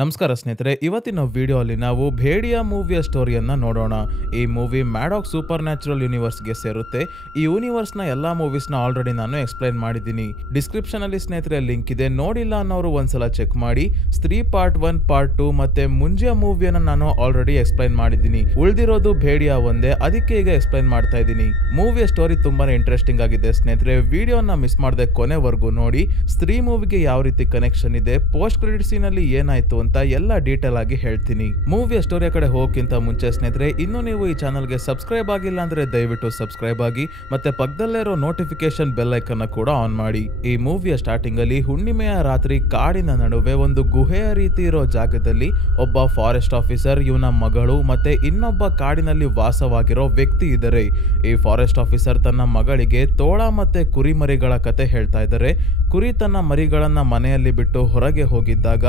ನಮಸ್ಕಾರ ಸ್ನೇಹಿತರೆ, ಇವತ್ತಿನ ವಿಡಿಯೋಲಿ ನಾವು ಭೇಡಿಯಾ ಮೂವಿಯ ಸ್ಟೋರಿಯನ್ನ ನೋಡೋಣ. ಈ ಮೂವಿ ಮ್ಯಾಡಾಕ್ ಸೂಪರ್ ನ್ಯಾಚುರಲ್ ಯೂನಿವರ್ಸ್ಗೆ ಸೇರುತ್ತೆ. ಈ ಯೂನಿವರ್ಸ್ನ ಎಲ್ಲಾ ಮೂವೀಸ್ನ ಆಲ್ರೆಡಿ ನಾನು ಎಕ್ಸ್ಪ್ಲೈನ್ ಮಾಡಿದ್ದೀನಿ. ಡಿಸ್ಕ್ರಿಪ್ಷನ್ ಅಲ್ಲಿ ಸ್ನೇಹಿತರೆ ಲಿಂಕ್ ಇದೆ, ನೋಡಿಲ್ಲ ಅನ್ನೋರು ಒಂದ್ಸಲ ಚೆಕ್ ಮಾಡಿ. ಸ್ತ್ರೀ ಪಾರ್ಟ್ 1, ಪಾರ್ಟ್ 2 ಮತ್ತೆ ಮುಂಜಿಯ ಮೂವಿಯನ್ನ ನಾನು ಆಲ್ರೆಡಿ ಎಕ್ಸ್ಪ್ಲೈನ್ ಮಾಡಿದ್ದೀನಿ. ಉಳಿದಿರೋದು ಭೇಡಿಯಾ ಒಂದೇ, ಅದಕ್ಕೆ ಈಗ ಎಕ್ಸ್ಪ್ಲೈನ್ ಮಾಡ್ತಾ ಇದ್ದೀನಿ. ಮೂವಿಯ ಸ್ಟೋರಿ ತುಂಬಾನೇ ಇಂಟ್ರೆಸ್ಟಿಂಗ್ ಆಗಿದೆ ಸ್ನೇಹಿತರೆ. ವಿಡಿಯೋನ ಮಿಸ್ ಮಾಡದೆ ಕೊನೆವರೆಗೂ ನೋಡಿ. ಸ್ತ್ರೀ ಮೂವಿಗೆ ಯಾವ ರೀತಿ ಕನೆಕ್ಷನ್ ಇದೆ, ಪೋಸ್ಟ್ ಕ್ರೆಡಿಟ್ ಸೀನ್ ಅಲ್ಲಿ ಏನಾಯ್ತು ಅಂತ ಎಲ್ಲ ಡೀಟೇಲ್ ಆಗಿ ಹೇಳ್ತೀನಿ. ಮೂವಿಯ ಸ್ಟೋರಿಯ ಕಡೆ ಹೋಗಕ್ಕಿಂತ ಮುಂಚೆ ಸ್ನೇಹಿತರೆ, ಇನ್ನು ನೀವು ಈ ಚಾನಲ್ಗೆ ಸಬ್ಸ್ಕ್ರೈಬ್ ಆಗಿಲ್ಲ ಅಂದ್ರೆ ದಯವಿಟ್ಟು ಸಬ್ಸ್ಕ್ರೈಬ್ ಆಗಿ, ಮತ್ತೆ ಪಕ್ಕದಲ್ಲೇ ಇರೋ ನೋಟಿಫಿಕೇಶನ್ ಬೆಲ್ ಐಕನ್ ಕೂಡ ಆನ್ ಮಾಡಿ. ಈ ಮೂವಿಯ ಸ್ಟಾರ್ಟಿಂಗ್ ಅಲ್ಲಿ ಹುಣ್ಣಿಮೆಯ ರಾತ್ರಿ ಕಾಡಿನ ನಡುವೆ ಒಂದು ಗುಹೆಯ ರೀತಿ ಇರೋ ಜಾಗದಲ್ಲಿ ಒಬ್ಬ ಫಾರೆಸ್ಟ್ ಆಫೀಸರ್, ಇವನ ಮಗಳು ಮತ್ತೆ ಇನ್ನೊಬ್ಬ ಕಾಡಿನಲ್ಲಿ ವಾಸವಾಗಿರೋ ವ್ಯಕ್ತಿ ಇದ್ದಾರೆ. ಈ ಫಾರೆಸ್ಟ್ ಆಫೀಸರ್ ತನ್ನ ಮಗಳಿಗೆ ತೋಳ ಮತ್ತೆ ಕುರಿಮರಿಗಳ ಕತೆ ಹೇಳ್ತಾ ಇದ್ದಾರೆ. ಕುರಿ ತನ್ನ ಮರಿಗಳನ್ನ ಮನೆಯಲ್ಲಿ ಬಿಟ್ಟು ಹೊರಗೆ ಹೋಗಿದ್ದಾಗ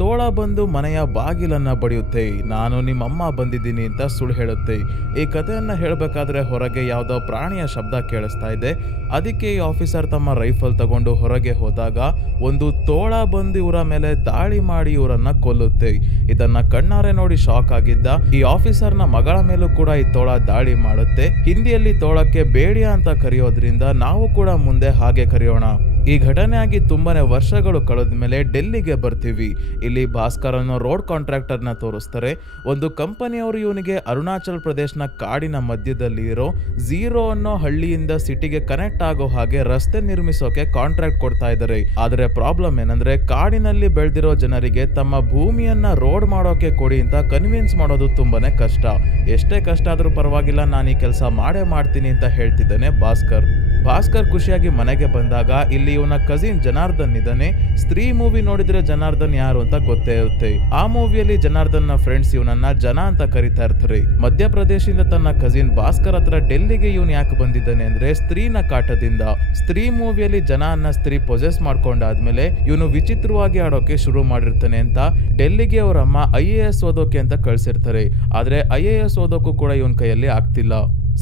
ತೋಳ ಬಂದು ಮನೆಯ ಬಾಗಿಲನ್ನ ಬಡಿಯುತ್ತೆ. ನಾನು ನಿಮ್ಮಮ್ಮ ಬಂದಿದ್ದೀನಿ ಅಂತ ಸುಳ್ಳು ಹೇಳುತ್ತೆ. ಈ ಕಥೆಯನ್ನ ಹೇಳಬೇಕಾದ್ರೆ ಹೊರಗೆ ಯಾವುದೋ ಪ್ರಾಣಿಯ ಶಬ್ದ ಕೇಳಿಸ್ತಾ ಇದೆ. ಅದಕ್ಕೆ ಈ ಆಫೀಸರ್ ತಮ್ಮ ರೈಫಲ್ ತಗೊಂಡು ಹೊರಗೆ ಹೋದಾಗ ಒಂದು ತೋಳ ಬಂದು ಇವರ ಮೇಲೆ ದಾಳಿ ಮಾಡಿ ಇವರನ್ನ ಕೊಲ್ಲುತ್ತೆ. ಇದನ್ನ ಕಣ್ಣಾರೆ ನೋಡಿ ಶಾಕ್ ಆಗಿದ್ದ ಈ ಆಫೀಸರ್ನ ಮಗಳ ಮೇಲೂ ಕೂಡ ಈ ತೋಳ ದಾಳಿ ಮಾಡುತ್ತೆ. ಹಿಂದಿಯಲ್ಲಿ ತೋಳಕ್ಕೆ ಬೇಡಿಯಾ ಅಂತ ಕರೆಯೋದ್ರಿಂದ ನಾವು ಕೂಡ ಮುಂದೆ ಹಾಗೆ ಕರೆಯೋಣ. ಈ ಘಟನೆ ಆಗಿ ತುಂಬಾನೇ ವರ್ಷಗಳು ಕಳೆದ ಮೇಲೆ ಡೆಲ್ಲಿಗೆ ಬರ್ತೀವಿ. ಇಲ್ಲಿ ಭಾಸ್ಕರ್ ಅನ್ನೋ ರೋಡ್ ಕಾಂಟ್ರಾಕ್ಟರ್ ನ ತೋರಿಸ್ತಾರೆ. ಒಂದು ಕಂಪನಿಯವರು ಇವನಿಗೆ ಅರುಣಾಚಲ್ ಪ್ರದೇಶನ ಕಾಡಿನ ಮಧ್ಯದಲ್ಲಿ ಇರೋ ಝೀರೋ ಅನ್ನೋ ಹಳ್ಳಿಯಿಂದ ಸಿಟಿಗೆ ಕನೆಕ್ಟ್ ಆಗೋ ಹಾಗೆ ರಸ್ತೆ ನಿರ್ಮಿಸೋಕೆ ಕಾಂಟ್ರಾಕ್ಟ್ ಕೊಡ್ತಾ ಇದ್ದಾರೆ. ಆದ್ರೆ ಪ್ರಾಬ್ಲಮ್ ಏನಂದ್ರೆ ಕಾಡಿನಲ್ಲಿ ಬೆಳೆದಿರೋ ಜನರಿಗೆ ತಮ್ಮ ಭೂಮಿಯನ್ನ ರೋಡ್ ಮಾಡೋಕೆ ಕೊಡಿ ಅಂತ ಕನ್ವಿನ್ಸ್ ಮಾಡೋದು ತುಂಬಾನೇ ಕಷ್ಟ. ಎಷ್ಟೇ ಕಷ್ಟ ಆದ್ರೂ ಪರವಾಗಿಲ್ಲ, ನಾನು ಈ ಕೆಲಸ ಮಾಡೇ ಮಾಡ್ತೀನಿ ಅಂತ ಹೇಳ್ತಿದ್ದಾನೆ ಭಾಸ್ಕರ್. ಭಾಸ್ಕರ್ ಖುಷಿಯಾಗಿ ಮನೆಗೆ ಬಂದಾಗ ಇಲ್ಲಿ ಇವನ ಕಸಿನ್ ಜನಾರ್ದನ್ ಇದ್ದಾನೆ. ಸ್ತ್ರೀ ಮೂವಿ ನೋಡಿದ್ರೆ ಜನಾರ್ದನ್ ಯಾರು ಅಂತ ಗೊತ್ತೇ ಇರುತ್ತೆ. ಆ ಮೂವಿಯಲ್ಲಿ ಜನಾರ್ದನ್ ನ ಫ್ರೆಂಡ್ಸ್ ಇವನನ್ನ ಜನ ಅಂತ ಕರಿತಾ ಇರ್ತಾರೆ. ಮಧ್ಯಪ್ರದೇಶದಿಂದ ತನ್ನ ಕಸಿನ್ ಭಾಸ್ಕರ್ ಹತ್ರ ಡೆಲ್ಲಿಗೆ ಇವನ್ ಯಾಕೆ ಬಂದಿದ್ದಾನೆ ಅಂದ್ರೆ ಸ್ತ್ರೀನ ಕಾಟದಿಂದ. ಸ್ತ್ರೀ ಮೂವಿಯಲ್ಲಿ ಜನ ಅನ್ನ ಸ್ತ್ರೀ ಪೊಸೆಸ್ ಮಾಡ್ಕೊಂಡಾದ್ಮೇಲೆ ಇವನು ವಿಚಿತ್ರವಾಗಿ ಆಡೋಕೆ ಶುರು ಮಾಡಿರ್ತಾನೆ ಅಂತ ಡೆಲ್ಲಿಗೆ ಅವ್ರ ಅಮ್ಮ IAS ಓದೋಕೆ ಅಂತ ಕಳ್ಸಿರ್ತಾರೆ. ಆದ್ರೆ IAS ಓದೋಕು ಕೂಡ ಇವನ್ ಕೈಯಲ್ಲಿ ಆಗ್ತಿಲ್ಲ.